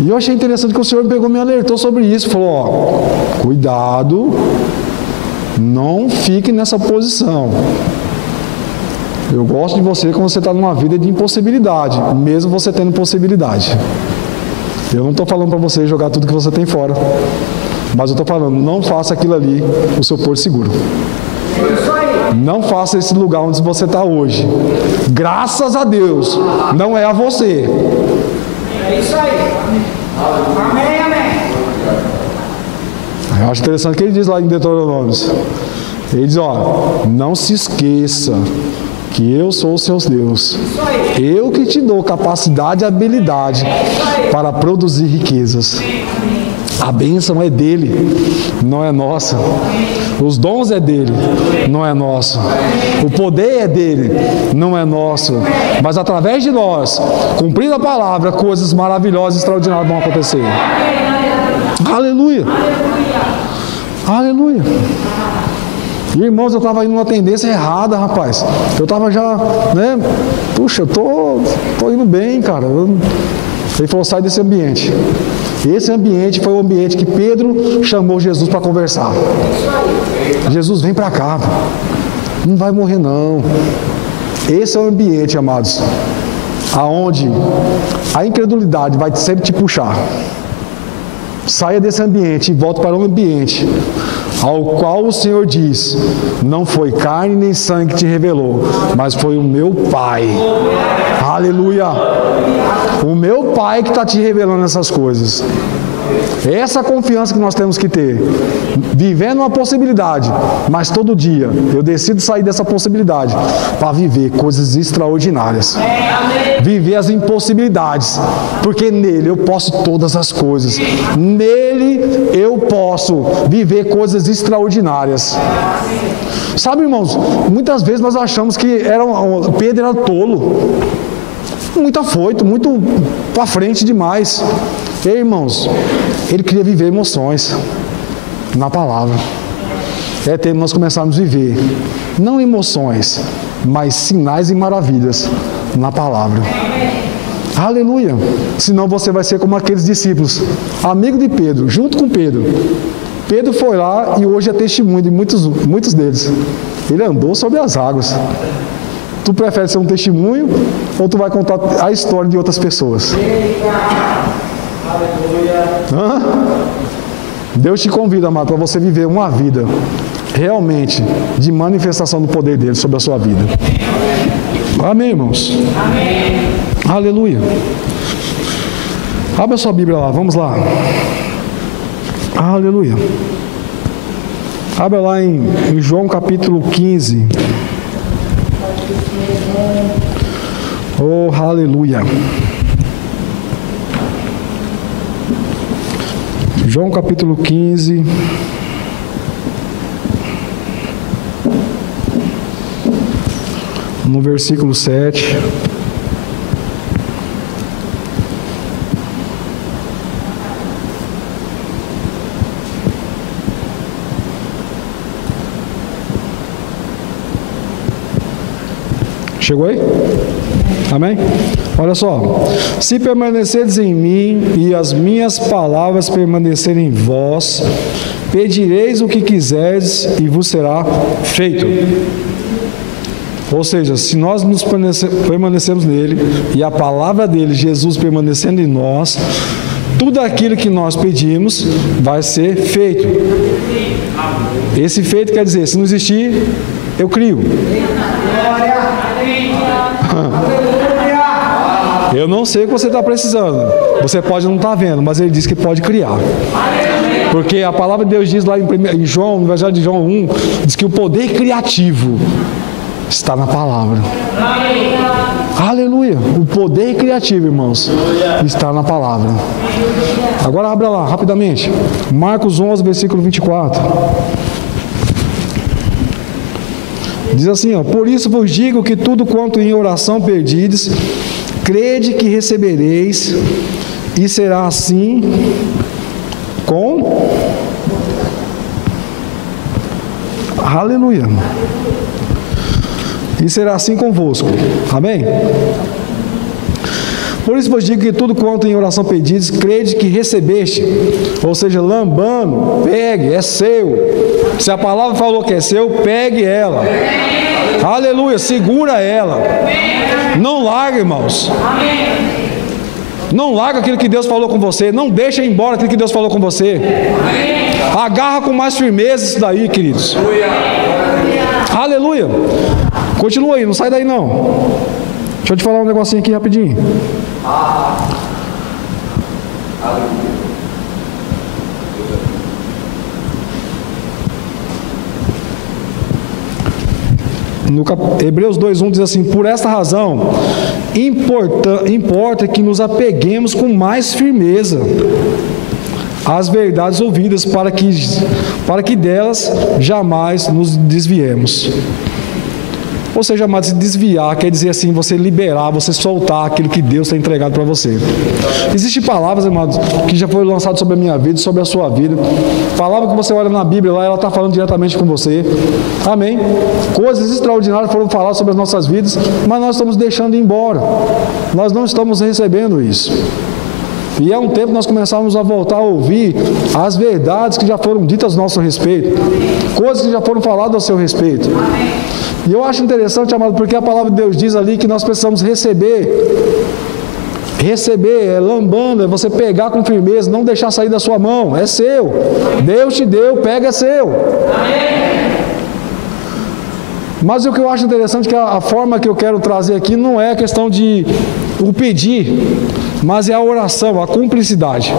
E eu achei interessante que o Senhor pegou e me alertou sobre isso. Falou, ó, cuidado, não fique nessa posição. Eu gosto de você quando você está numa vida de impossibilidade, mesmo você tendo possibilidade. Eu não estou falando para você jogar tudo que você tem fora, mas eu estou falando, não faça aquilo ali o seu porto seguro. Não faça esse lugar onde você está hoje. Graças a Deus, não é a você. É isso aí. Amém, amém. Eu acho interessante o que ele diz lá em Deuteronômio. Ele diz, ó, não se esqueça que eu sou o seu Deus. Eu que te dou capacidade e habilidade para produzir riquezas. A bênção é dele, não é nossa. Os dons é dele, não é nosso. O poder é dele, não é nosso. Mas através de nós, cumprindo a palavra, coisas maravilhosas e extraordinárias vão acontecer. Aleluia. Aleluia. E, irmãos, eu estava indo numa tendência errada, rapaz. Eu estava já, né? Puxa, eu tô indo bem, cara. Ele falou, sai desse ambiente. Esse ambiente foi o ambiente que Pedro chamou Jesus para conversar. Jesus, vem para cá. Não vai morrer, não. Esse é o ambiente, amados, aonde a incredulidade vai sempre te puxar. Saia desse ambiente e volte para um ambiente ao qual o Senhor diz, não foi carne nem sangue que te revelou, mas foi o meu Pai. Aleluia. O meu Pai que está te revelando essas coisas. Essa confiança que nós temos que ter, vivendo uma possibilidade, mas todo dia eu decido sair dessa possibilidade para viver coisas extraordinárias, viver as impossibilidades, porque nele eu posso todas as coisas, nele eu posso viver coisas extraordinárias. Sabe, irmãos, muitas vezes nós achamos que Pedro era tolo, muito afoito, muito para frente demais. Ei, irmãos, ele queria viver emoções na palavra. É tempo nós começarmos a viver, não emoções, mas sinais e maravilhas na palavra. Aleluia! Senão você vai ser como aqueles discípulos, amigo de Pedro, junto com Pedro. Pedro foi lá e hoje é testemunho de muitos deles. Ele andou sobre as águas. Tu prefere ser um testemunho ou tu vai contar a história de outras pessoas? Hã? Deus te convida, amado, para você viver uma vida realmente de manifestação do poder dele sobre a sua vida. Amém, irmãos? Amém. Aleluia. Abra sua Bíblia lá, vamos lá. Aleluia. Abra lá em João capítulo 15. Oh, aleluia. João capítulo 15. No versículo 7. Chegou aí? Amém? Olha só. Se permanecerdes em mim e as minhas palavras permanecerem em vós, pedireis o que quiserdes e vos será feito. Ou seja, se nós nos permanecemos nele e a palavra dele, Jesus, permanecendo em nós, tudo aquilo que nós pedimos vai ser feito. Esse feito quer dizer, se não existir, eu crio. Eu não sei o que você está precisando. Você pode não estar vendo, mas ele diz que pode criar. Porque a palavra de Deus diz lá em João, no Evangelho de João 1, diz que o poder criativo está na palavra. Aleluia. O poder criativo, irmãos, está na palavra. Agora abra lá, rapidamente. Marcos 11, versículo 24. Diz assim, ó: por isso vos digo que tudo quanto em oração pedides, crede que recebereis, e será assim com... Aleluia. E será assim convosco. Amém? Por isso vos digo que tudo quanto em oração pedides, crede que recebeste. Ou seja, lambando, pegue, é seu. Se a palavra falou que é seu, pegue ela. Aleluia, segura ela. Não larga, irmãos. Não larga aquilo que Deus falou com você. Não deixa ir embora aquilo que Deus falou com você. Agarra com mais firmeza isso daí, queridos. Aleluia. Continua aí, não sai daí não. Deixa eu te falar um negocinho aqui rapidinho. No Hebreus 2:1 diz assim: por esta razão importa que nos apeguemos com mais firmeza às verdades ouvidas, para que delas jamais nos desviemos. Ou seja, amado, se desviar quer dizer assim, você liberar, você soltar aquilo que Deus tem entregado para você. Existem palavras, amados, que já foram lançadas sobre a minha vida, sobre a sua vida. Palavra que você olha na Bíblia lá, ela está falando diretamente com você. Amém? Coisas extraordinárias foram faladas sobre as nossas vidas, mas nós estamos deixando ir embora. Nós não estamos recebendo isso. E é um tempo que nós começamos a voltar a ouvir as verdades que já foram ditas ao nosso respeito. Coisas que já foram faladas ao seu respeito. E eu acho interessante, amado, porque a palavra de Deus diz ali que nós precisamos receber. Receber é lambando, é você pegar com firmeza, não deixar sair da sua mão, é seu. Deus te deu, pega, é seu. Mas o que eu acho interessante é que a forma que eu quero trazer aqui não é a questão de o pedir, mas é a oração, a cumplicidade.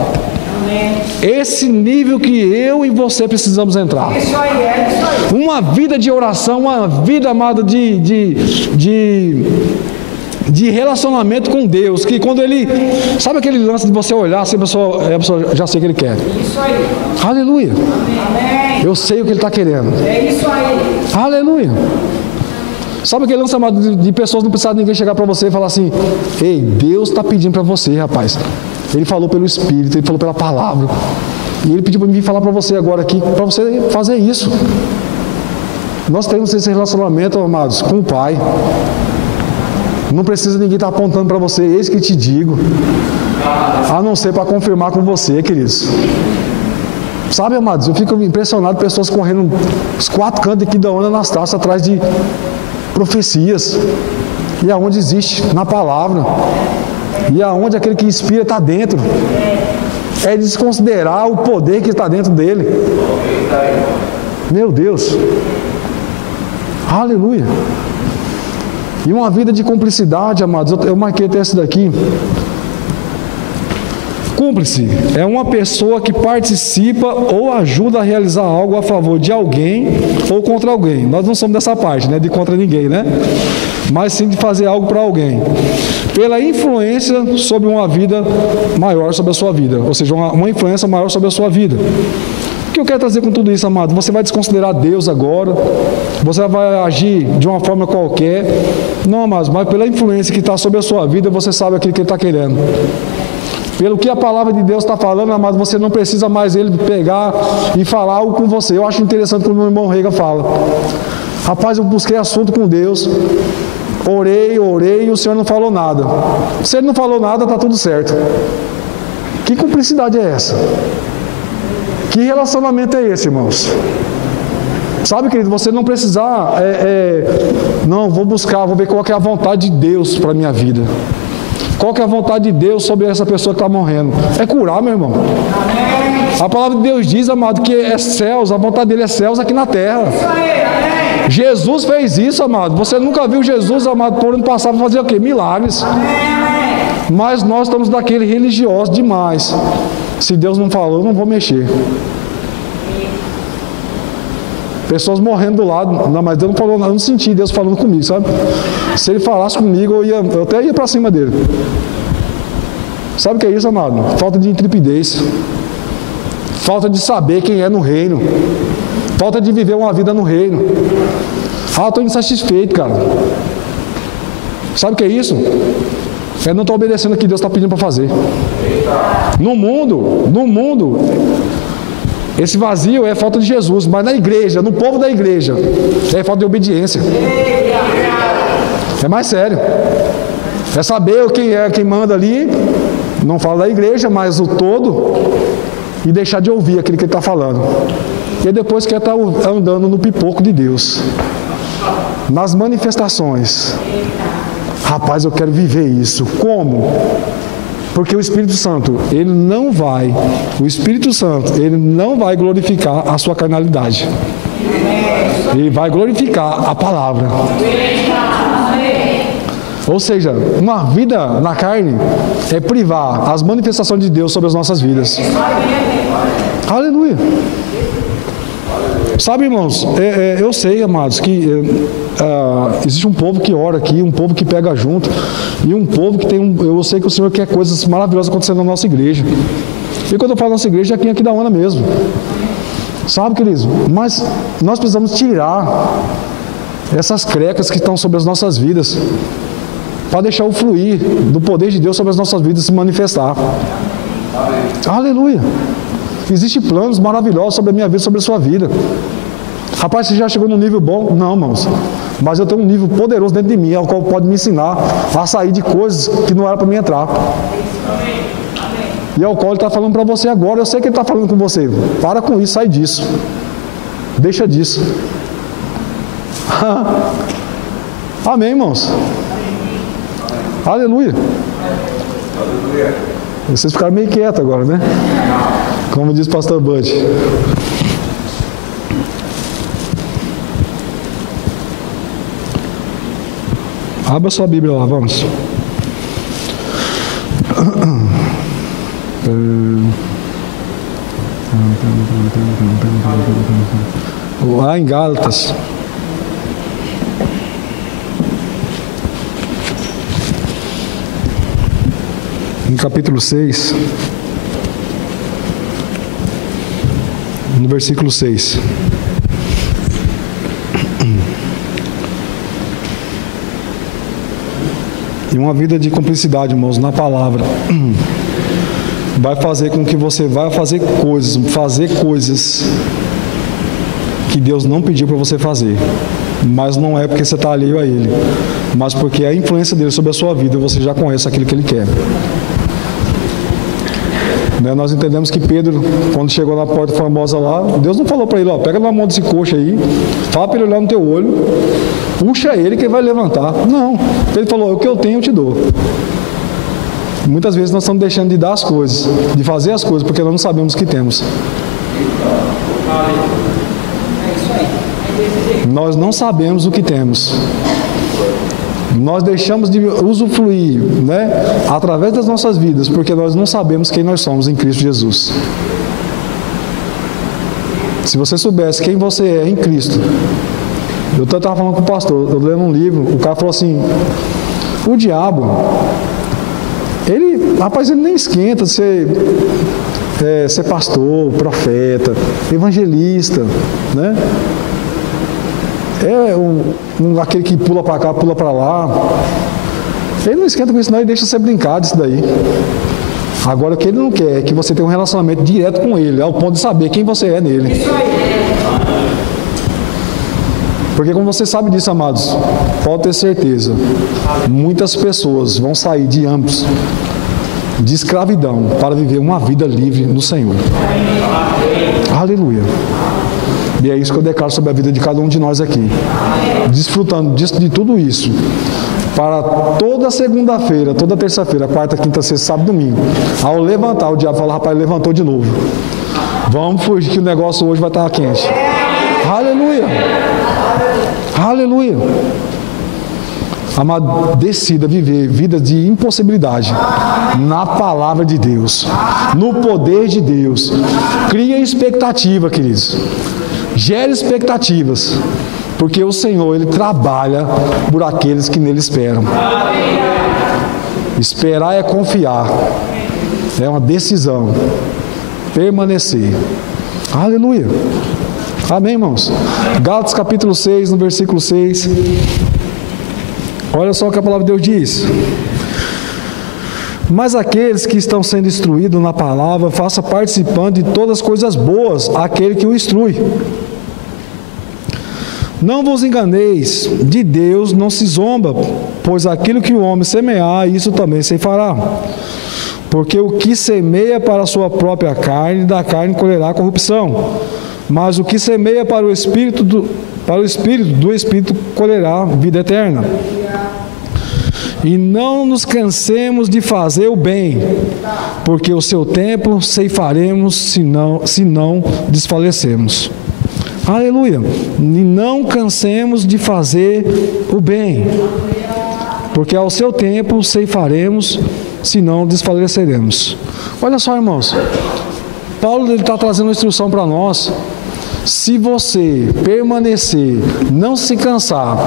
Esse nível que eu e você precisamos entrar. Isso aí, é isso aí. Uma vida de oração, uma vida, amada, de relacionamento com Deus, que quando Ele... Sabe aquele lance de você olhar, assim, a pessoa já sei o que Ele quer. Isso aí. Aleluia. Amém. Eu sei o que Ele está querendo. É isso aí. Aleluia. Sabe aquele lance chamado de pessoas não precisar de ninguém chegar para você e falar assim: ei, Deus está pedindo para você, rapaz. Ele falou pelo Espírito, Ele falou pela palavra. E Ele pediu para mim falar para você agora aqui, para você fazer isso. Nós temos esse relacionamento, amados, com o Pai. Não precisa ninguém estar apontando para você, eis que te digo. A não ser para confirmar com você, queridos. Sabe, amados, eu fico impressionado, pessoas correndo os 4 cantos aqui da onda nas taças atrás de profecias. E aonde existe? Na palavra. E aonde aquele que inspira está dentro. É desconsiderar o poder que está dentro dele. Meu Deus. Aleluia. E uma vida de cumplicidade, amados, eu marquei até esse daqui. Cúmplice é uma pessoa que participa ou ajuda a realizar algo a favor de alguém ou contra alguém. Nós não somos dessa parte, né, de contra ninguém, né? Mas sim de fazer algo para alguém. Pela influência sobre uma vida maior sobre a sua vida. Ou seja, uma influência maior sobre a sua vida. O que eu quero trazer com tudo isso, amado? Você vai desconsiderar Deus agora? Você vai agir de uma forma qualquer? Não, amados, mas pela influência que está sobre a sua vida, você sabe aquilo que Ele está querendo. Pelo que a palavra de Deus está falando, amado, você não precisa mais Ele pegar e falar algo com você. Eu acho interessante quando o meu irmão Rega fala: rapaz, eu busquei assunto com Deus, orei e o Senhor não falou nada. Se Ele não falou nada, está tudo certo. Que cumplicidade é essa? Que relacionamento é esse, irmãos? Sabe, querido, você não precisar, não, vou buscar, vou ver qual que é a vontade de Deus para a minha vida. Qual que é a vontade de Deus sobre essa pessoa que está morrendo? É curar, meu irmão. Amém. A palavra de Deus diz, amado, que é céus, a vontade dele é céus aqui na terra. Isso aí, Jesus fez isso, amado. Você nunca viu Jesus, amado, por ano passado fazer o quê? Milagres. Amém. Mas nós estamos daquele religioso demais. Se Deus não falou, eu não vou mexer. Pessoas morrendo do lado, não, mas Deus não falou nada, eu não senti Deus falando comigo, sabe? Se Ele falasse comigo, eu até ia para cima dele. Sabe o que é isso, amado? Falta de intrepidez. Falta de saber quem é no reino. Falta de viver uma vida no reino. Ah, estou insatisfeito, cara. Sabe o que é isso? É não estar obedecendo o que Deus está pedindo para fazer. No mundo, esse vazio é falta de Jesus, mas na igreja, no povo da igreja, é falta de obediência. É mais sério. É saber quem manda ali, não fala da igreja, mas o todo, e deixar de ouvir aquilo que ele está falando. E depois quer estar andando no pipoco de Deus, nas manifestações. Rapaz, eu quero viver isso. Como? Porque o Espírito Santo, ele não vai glorificar a sua carnalidade. Ele vai glorificar a palavra. Ou seja, uma vida na carne é privar as manifestações de Deus sobre as nossas vidas. Aleluia. Sabe, irmãos, eu sei, amados, que existe um povo que ora aqui, um povo que pega junto, e um povo que tem eu sei que o Senhor quer coisas maravilhosas acontecendo na nossa igreja. E quando eu falo nossa igreja, é aqui da onda mesmo. Sabe, queridos? Mas nós precisamos tirar essas crecas que estão sobre as nossas vidas, para deixar o fluir do poder de Deus sobre as nossas vidas se manifestar. Aleluia. Existem planos maravilhosos sobre a minha vida, sobre a sua vida. Rapaz, você já chegou num nível bom? Não, irmãos. Mas eu tenho um nível poderoso dentro de mim, ao qual pode me ensinar a sair de coisas que não era para mim entrar. E ao qual Ele está falando para você agora. Eu sei que Ele está falando com você. Para com isso, sai disso. Deixa disso. Amém, irmãos. Aleluia. Vocês ficaram meio quietos agora, né? Como diz o pastor Bud. Abra sua Bíblia lá, vamos. Lá em Gálatas. No capítulo 6, no versículo 6. E uma vida de cumplicidade, irmãos, na palavra, vai fazer com que você vá fazer coisas que Deus não pediu para você fazer. Mas não é porque você está alheio a Ele, mas porque a influência dele sobre a sua vida, você já conhece aquilo que Ele quer. Né? Nós entendemos que Pedro, quando chegou na porta famosa lá, Deus não falou para ele, ó, pega na mão desse coxo aí, fala para ele olhar no teu olho, puxa ele que ele vai levantar. Não, ele falou, o que eu tenho eu te dou. Muitas vezes nós estamos deixando de dar as coisas, de fazer as coisas, porque nós não sabemos o que temos. Nós não sabemos o que temos. Nós deixamos de usufruir, né, através das nossas vidas, porque nós não sabemos quem nós somos em Cristo Jesus. Se você soubesse quem você é em Cristo. Eu estava falando com o pastor, eu lendo um livro, o cara falou assim, o diabo, rapaz, ele nem esquenta de ser pastor, profeta, evangelista, né? Aquele que pula para cá, pula para lá. Ele não esquenta com isso, não, ele deixa você brincar disso daí. Agora, o que ele não quer é que você tenha um relacionamento direto com ele, ao ponto de saber quem você é nele. Porque como você sabe disso, amados, pode ter certeza, muitas pessoas vão sair de âmbitos de escravidão para viver uma vida livre no Senhor. Aleluia. E é isso que eu declaro sobre a vida de cada um de nós aqui. Desfrutando de tudo isso. Para toda segunda-feira, toda terça-feira, quarta, quinta, sexta, sábado, domingo. Ao levantar, o diabo fala, rapaz, ele levantou de novo. Vamos fugir que o negócio hoje vai estar quente. Aleluia. Aleluia. Amado, decida viver vida de impossibilidade na palavra de Deus, no poder de Deus. Cria expectativa, queridos. Gere expectativas, porque o Senhor, Ele trabalha por aqueles que nele esperam. Esperar é confiar, é uma decisão, permanecer. Aleluia. Amém, irmãos? Gálatas capítulo 6, no versículo 6. Olha só o que a palavra de Deus diz. Mas aqueles que estão sendo instruídos na palavra, faça participando de todas as coisas boas aquele que o instrui. Não vos enganeis, de Deus não se zomba, pois aquilo que o homem semear, isso também se fará. Porque o que semeia para a sua própria carne, da carne colherá corrupção. Mas o que semeia para o Espírito, do Espírito colherá vida eterna. E não nos cansemos de fazer o bem, porque o seu tempo ceifaremos se não desfalecemos. Aleluia. E não cansemos de fazer o bem, porque ao seu tempo ceifaremos se não desfaleceremos. Olha só, irmãos, Paulo está trazendo uma instrução para nós. Se você permanecer, não se cansar,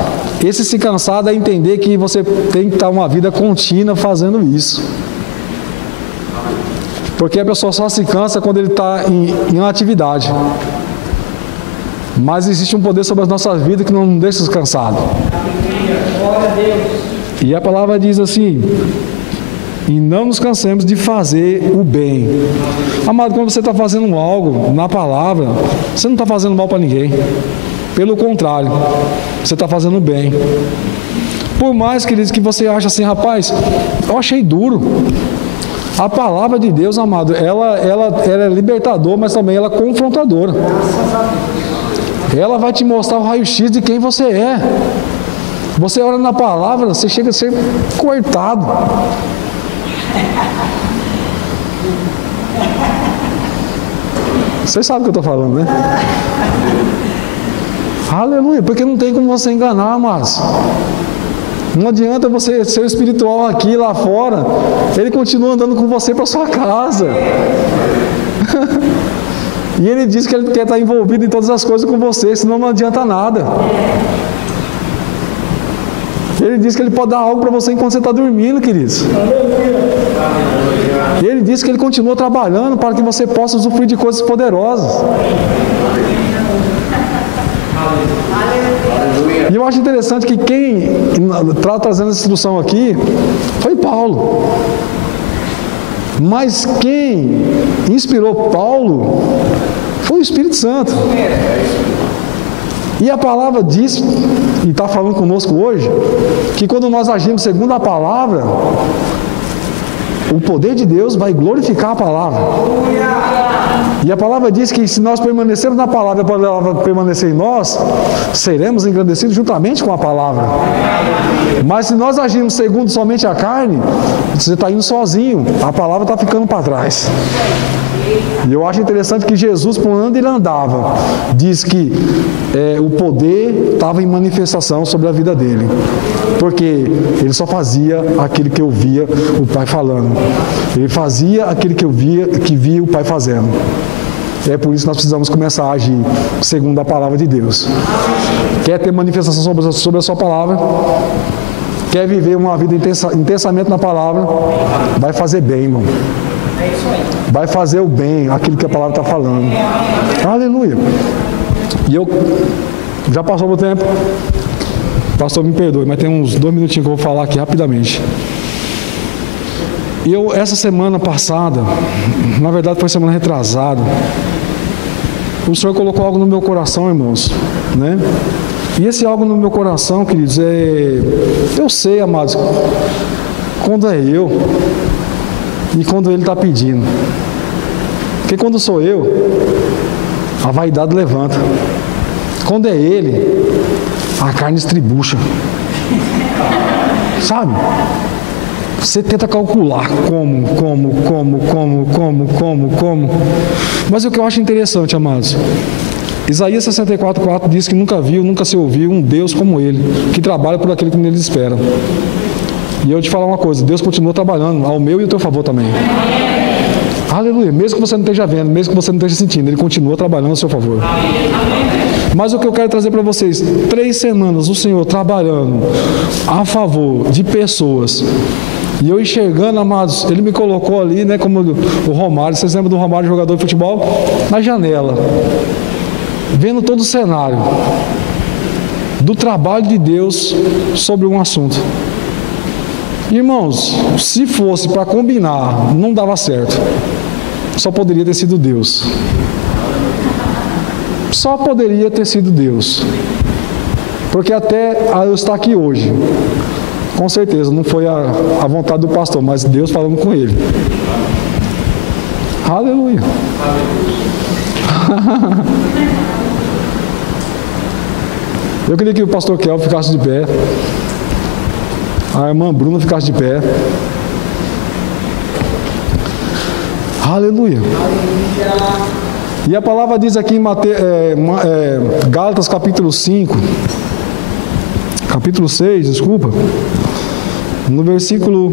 esse se cansar é entender que você tem que estar uma vida contínua fazendo isso. Porque a pessoa só se cansa quando ele está em atividade. Mas existe um poder sobre as nossas vidas que não nos deixa descansado. E a palavra diz assim: e não nos cansemos de fazer o bem. Amado, quando você está fazendo algo na palavra, você não está fazendo mal para ninguém. Pelo contrário, você está fazendo bem. Por mais, queridos, que você ache assim, rapaz, eu achei duro. A palavra de Deus, amado, ela é libertadora, mas também ela é confrontadora. Ela vai te mostrar o raio-x de quem você é. Você olha na palavra, você chega a ser cortado. Você sabe o que eu estou falando, né? Aleluia, porque não tem como você enganar, mas não adianta você ser espiritual aqui, lá fora. Ele continua andando com você para sua casa. E ele diz que ele quer estar envolvido em todas as coisas com você, senão não adianta nada. Ele diz que Ele pode dar algo para você enquanto você está dormindo, queridos. Ele diz que Ele continua trabalhando para que você possa usufruir de coisas poderosas. E eu acho interessante que quem está trazendo essa instrução aqui foi Paulo. Mas quem inspirou Paulo foi o Espírito Santo. E a palavra diz, e está falando conosco hoje, que quando nós agimos segundo a palavra, o poder de Deus vai glorificar a palavra. E a palavra diz que se nós permanecermos na palavra e a palavra permanecer em nós, seremos engrandecidos juntamente com a palavra. Mas se nós agirmos segundo somente a carne, você está indo sozinho, a palavra está ficando para trás. E eu acho interessante que Jesus, por onde ele andava, diz que o poder estava em manifestação sobre a vida dele. Porque ele só fazia aquilo que eu via o Pai falando. Ele fazia aquilo que eu via o Pai fazendo. É por isso que nós precisamos começar a agir segundo a palavra de Deus. Quer ter manifestação sobre a sua palavra? Quer viver uma vida intensamente na palavra? Vai fazer bem, irmão. Vai fazer o bem, aquilo que a palavra está falando. Aleluia. E eu, já passou o tempo? Pastor, me perdoe, mas tem uns 2 minutinhos que eu vou falar aqui rapidamente. E eu, essa semana passada, na verdade foi semana retrasada, o Senhor colocou algo no meu coração, irmãos, né? E esse algo no meu coração, queridos, eu sei, amados, quando é eu e quando Ele está pedindo. Porque quando sou eu, a vaidade levanta. Quando é Ele, a carne estribucha. Sabe? Você tenta calcular como. Mas o que eu acho interessante, amados, Isaías 64:4 diz que nunca viu, nunca se ouviu um Deus como Ele, que trabalha por aquele que nele espera. E eu te falar uma coisa, Deus continua trabalhando ao meu e ao teu favor também. Aleluia, mesmo que você não esteja vendo, mesmo que você não esteja sentindo, Ele continua trabalhando ao seu favor. Mas o que eu quero trazer para vocês, 3 semanas o Senhor trabalhando a favor de pessoas, e eu enxergando, amados, Ele me colocou ali, né, como o Romário, vocês lembram do Romário, jogador de futebol? Na janela, vendo todo o cenário do trabalho de Deus sobre um assunto. Irmãos, se fosse para combinar, não dava certo. Só poderia ter sido Deus. Só poderia ter sido Deus. Porque até eu estar aqui hoje, com certeza, não foi a vontade do pastor, mas Deus falando com ele. Aleluia. Eu queria que o pastor Kelvin ficasse de pé. A irmã Bruna ficasse de pé. Aleluia. E a palavra diz aqui em Gálatas capítulo 5, capítulo 6, desculpa, no versículo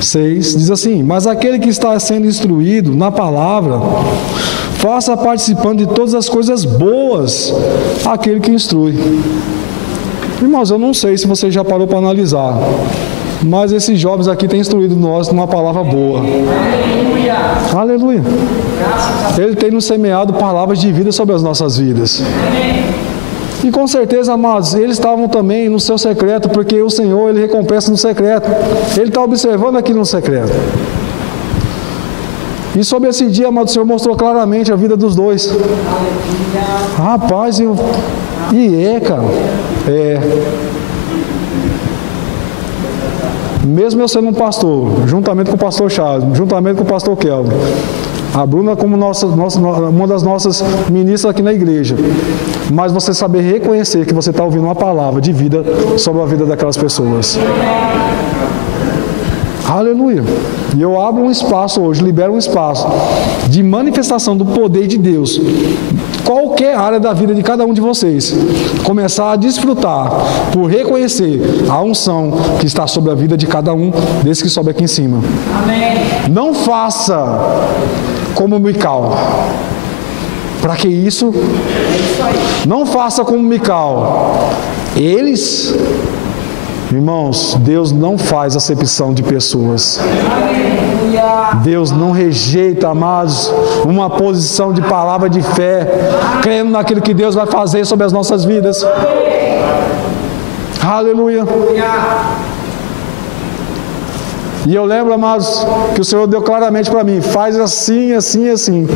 6, diz assim: mas aquele que está sendo instruído na palavra, faça participando de todas as coisas boas aquele que instrui. Irmãos, eu não sei se você já parou para analisar, mas esses jovens aqui têm instruído nós numa palavra boa. Aleluia. Aleluia. Ele tem nos semeado palavras de vida sobre as nossas vidas. E com certeza, amados, eles estavam também no seu secreto, porque o Senhor, Ele recompensa no secreto. Ele está observando aqui no secreto. E sobre esse dia, amado, o Senhor mostrou claramente a vida dos dois. Rapaz, cara. Mesmo eu sendo um pastor, juntamente com o pastor Charles, juntamente com o pastor Kelvin, a Bruna como uma das nossas ministras aqui na igreja, mas você saber reconhecer que você está ouvindo uma palavra de vida sobre a vida daquelas pessoas. Aleluia. E eu abro um espaço hoje, libero um espaço de manifestação do poder de Deus. Qualquer área da vida de cada um de vocês, começar a desfrutar por reconhecer a unção que está sobre a vida de cada um desses que sobe aqui em cima. Amém. Não faça como Mical. Para que isso? Não faça como Mical. Eles Irmãos, Deus não faz acepção de pessoas. Deus não rejeita, amados, uma posição de palavra de fé, crendo naquilo que Deus vai fazer sobre as nossas vidas. Aleluia. E eu lembro, amados, que o Senhor deu claramente para mim: faz assim, assim, assim.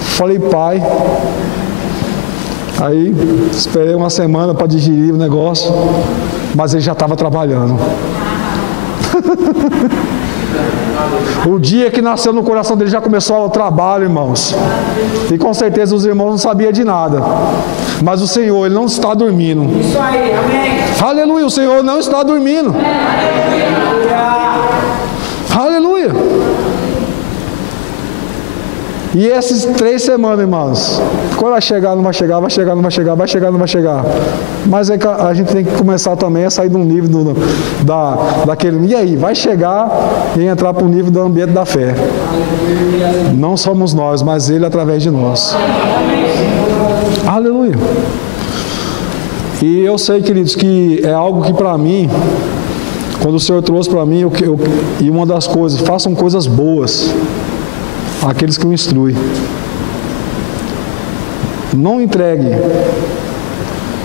Falei, Pai. Aí esperei uma semana para digerir o negócio, mas ele já estava trabalhando. O dia que nasceu no coração dele já começou o trabalho, irmãos. E com certeza os irmãos não sabiam de nada. Mas o Senhor, Ele não está dormindo. Isso aí, amém. Aleluia, o Senhor não está dormindo. Aleluia. E essas 3 semanas, irmãos, quando vai chegar, não vai chegar, vai chegar, não vai chegar, vai chegar, não vai chegar. Mas é que a gente tem que começar também a sair de um nível daquele. E aí, vai chegar e entrar para o nível do ambiente da fé. Não somos nós, mas Ele através de nós. Aleluia. E eu sei, queridos, que é algo que para mim, quando o Senhor trouxe para mim, e uma das coisas, façam coisas boas àqueles que o instruem. Não entregue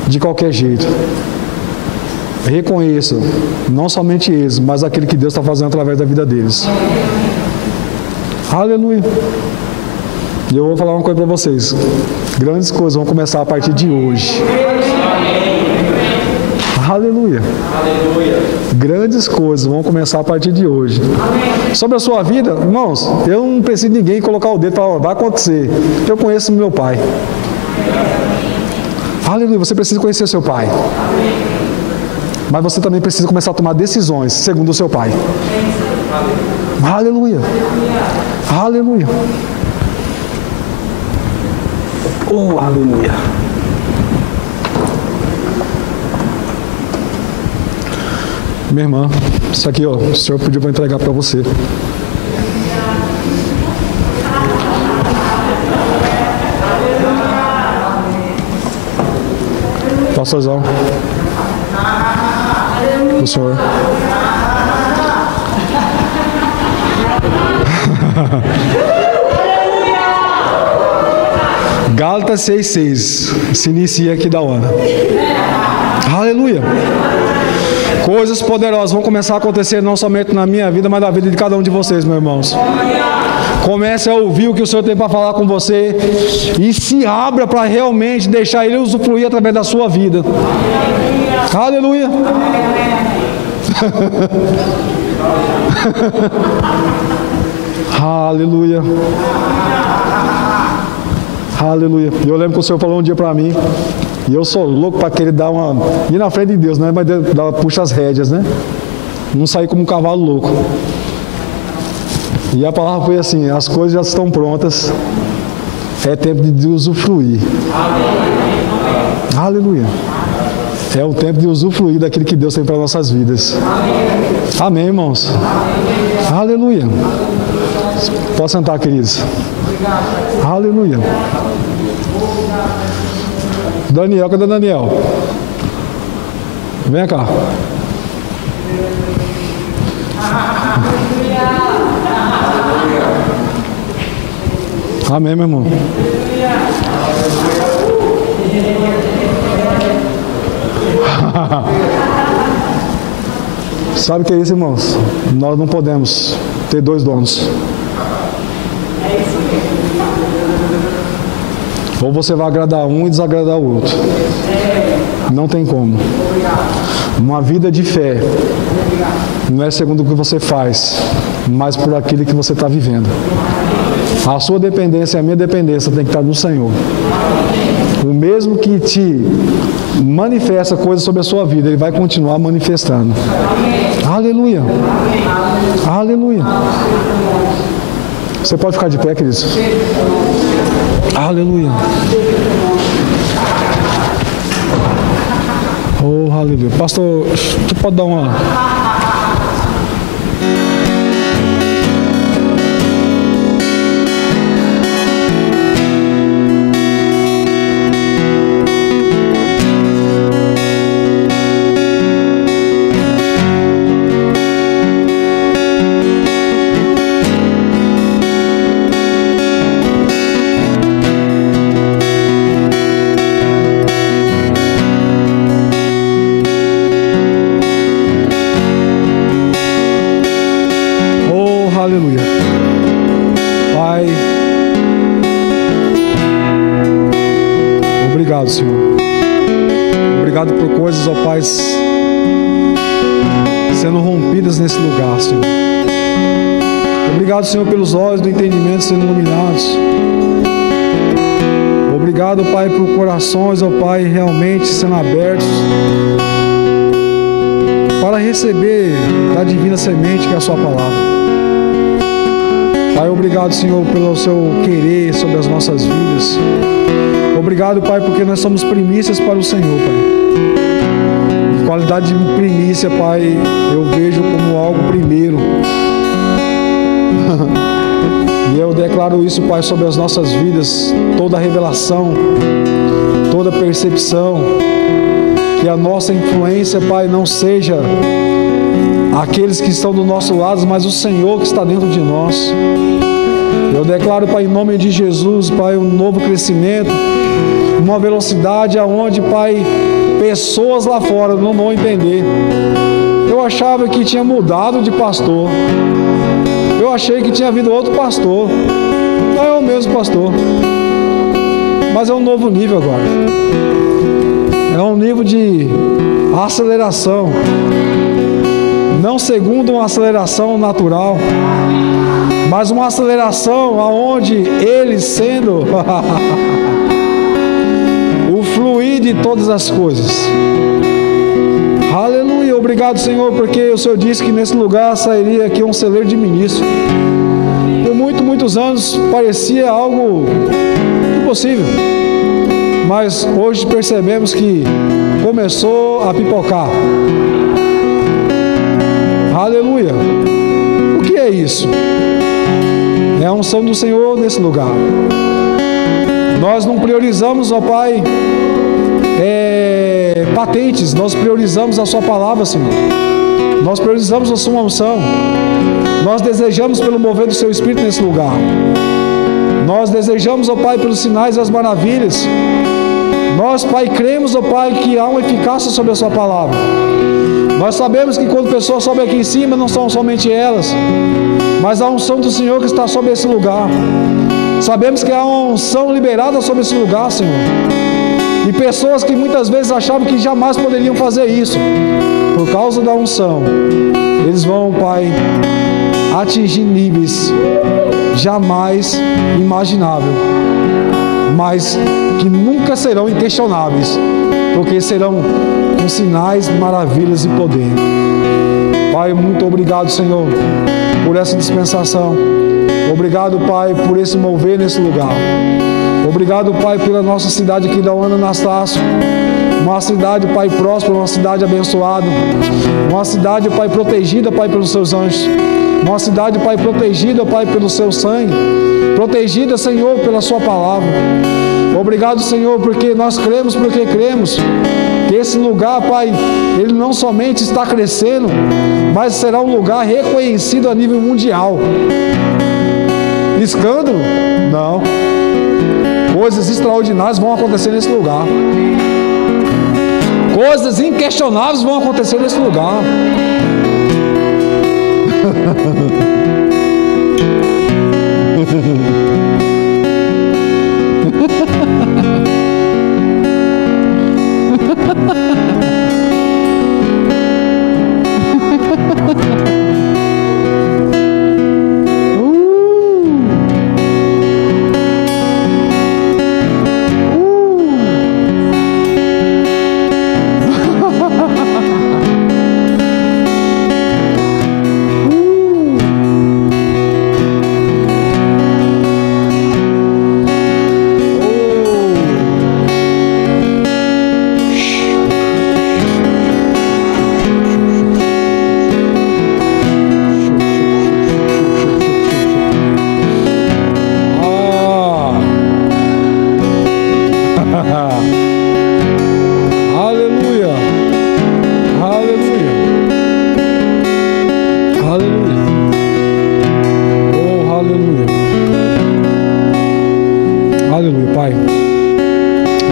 de qualquer jeito. Reconheça, não somente eles, mas aquele que Deus está fazendo através da vida deles. Aleluia. E eu vou falar uma coisa para vocês. Grandes coisas vão começar a partir de hoje. Aleluia. Aleluia. Grandes coisas vão começar a partir de hoje. Sobre a sua vida, irmãos, eu não preciso de ninguém colocar o dedo e falar, vai acontecer. Eu conheço meu pai. Aleluia, você precisa conhecer seu pai. Mas você também precisa começar a tomar decisões segundo o seu pai. Aleluia. Aleluia. Oh, aleluia. Minha irmã, isso aqui, ó, o Senhor pediu para entregar para você. Pastorzão. O Senhor. Gálatas 6,6 se inicia aqui da hora. Aleluia. Coisas poderosas vão começar a acontecer não somente na minha vida, mas na vida de cada um de vocês, meus irmãos. Comece a ouvir o que o Senhor tem para falar com você e se abra para realmente deixar Ele usufruir através da sua vida. Aleluia. Aleluia. Aleluia. E eu lembro que o Senhor falou um dia para mim, e eu sou louco para querer dar ir na frente de Deus, né? Mas puxa as rédeas, né? Não sair como um cavalo louco. E a palavra foi assim: as coisas já estão prontas, é tempo de usufruir. Aleluia. É o tempo de usufruir daquilo que Deus tem para nossas vidas. Amém, irmãos? Aleluia. Pode sentar, queridos. Aleluia. Daniel, cadê Daniel? Vem cá. Amém, meu irmão. Sabe o que é isso, irmãos? Nós não podemos ter 2 donos. Ou você vai agradar um e desagradar o outro. Não tem como. Uma vida de fé não é segundo o que você faz, mas por aquilo que você está vivendo. A sua dependência e a minha dependência tem que estar no Senhor. O mesmo que te manifesta coisas sobre a sua vida, Ele vai continuar manifestando. Aleluia. Aleluia. Você pode ficar de pé, queridos? Aleluia. Oh, aleluia. Pastor, tu pode dar uma... Obrigado por coisas, ó Pai, sendo rompidas nesse lugar, Senhor. Obrigado, Senhor, pelos olhos do entendimento sendo iluminados. Obrigado, Pai, por corações, ó Pai, realmente sendo abertos para receber da divina semente que é a sua palavra. Pai, obrigado, Senhor, pelo seu querer sobre as nossas vidas. Obrigado, Pai, porque nós somos primícias para o Senhor, Pai. E qualidade de primícia, Pai, eu vejo como algo primeiro. E eu declaro isso, Pai, sobre as nossas vidas, toda revelação, toda percepção, que a nossa influência, Pai, não seja aqueles que estão do nosso lado, mas o Senhor que está dentro de nós. Eu declaro, Pai, em nome de Jesus, Pai, um novo crescimento, uma velocidade aonde, Pai, pessoas lá fora não vão entender. Eu achava que tinha mudado de pastor. Eu achei que tinha havido outro pastor. Não é o mesmo pastor, mas é um novo nível agora. É um nível de aceleração, não segundo uma aceleração natural, mas uma aceleração aonde Ele sendo o fluir de todas as coisas. Aleluia, obrigado, Senhor, porque o Senhor disse que nesse lugar sairia aqui um celeiro de ministro. Por muitos anos parecia algo impossível, mas hoje percebemos que começou a pipocar. Aleluia. O que é isso? É a unção do Senhor nesse lugar. Nós não priorizamos, ó Pai, patentes. Nós priorizamos a sua palavra, Senhor. Nós priorizamos a sua unção. Nós desejamos pelo mover do seu Espírito nesse lugar. Nós desejamos, ó Pai, pelos sinais e as maravilhas. Nós, Pai, cremos, ó Pai, que há uma eficácia sobre a sua palavra. Nós sabemos que quando pessoas sobem aqui em cima, não são somente elas, mas a unção do Senhor que está sobre esse lugar. Sabemos que há uma unção liberada sobre esse lugar, Senhor. E pessoas que muitas vezes achavam que jamais poderiam fazer isso, por causa da unção, eles vão, Pai, atingir níveis jamais imagináveis, mas que nunca serão inquestionáveis, porque serão com sinais, maravilhas e poder. Pai, muito obrigado, Senhor, por essa dispensação. Obrigado, Pai, por esse mover nesse lugar. Obrigado, Pai, pela nossa cidade aqui da Ana Anastácio. Uma cidade, Pai, próspera, uma cidade abençoada. Uma cidade, Pai, protegida, Pai, pelos seus anjos. Uma cidade, Pai, protegida, Pai, pelo seu sangue. Protegida, Senhor, pela sua palavra. Obrigado, Senhor, porque nós cremos, que esse lugar, Pai, ele não somente está crescendo, mas será um lugar reconhecido a nível mundial. Escândalo? Não. Coisas extraordinárias vão acontecer nesse lugar. Coisas inquestionáveis vão acontecer nesse lugar.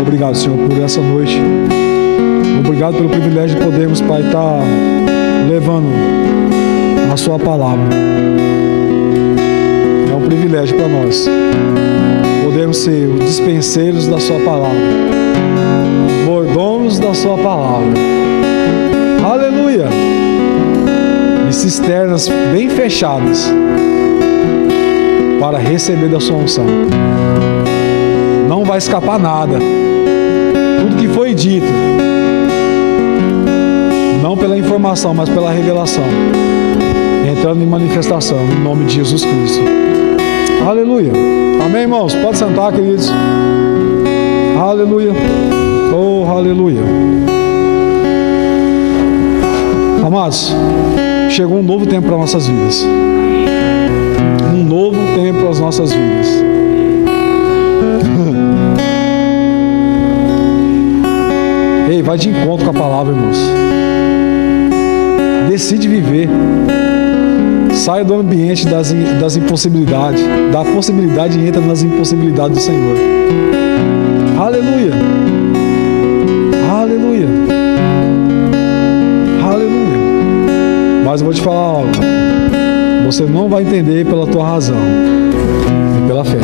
Obrigado, Senhor, por essa noite. Obrigado pelo privilégio de podermos, Pai, estar levando a sua palavra. É um privilégio para nós podermos ser os dispenseiros da sua palavra, mordomos muros da sua palavra. Aleluia! E cisternas bem fechadas para receber da sua unção. Não vai escapar nada. Tudo que foi dito, não pela informação, mas pela revelação, entrando em manifestação, em nome de Jesus Cristo. Aleluia. Amém, irmãos? Pode sentar, queridos. Aleluia. Oh, aleluia. Amados, chegou um novo tempo para nossas vidas. Um novo tempo para as nossas vidas. Ei, vai de encontro com a palavra, irmãos. Decide viver. Saia do ambiente das impossibilidades, da possibilidade e entra nas impossibilidades do Senhor. Aleluia. Aleluia. Aleluia. Mas eu vou te falar algo. Você não vai entender pela tua razão e pela fé.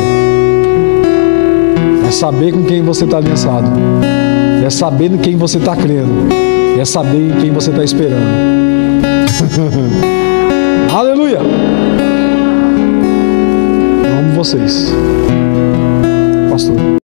É saber com quem você está aliançado. É saber em quem você está crendo. É saber em quem você está esperando. Aleluia! Amo vocês, pastor.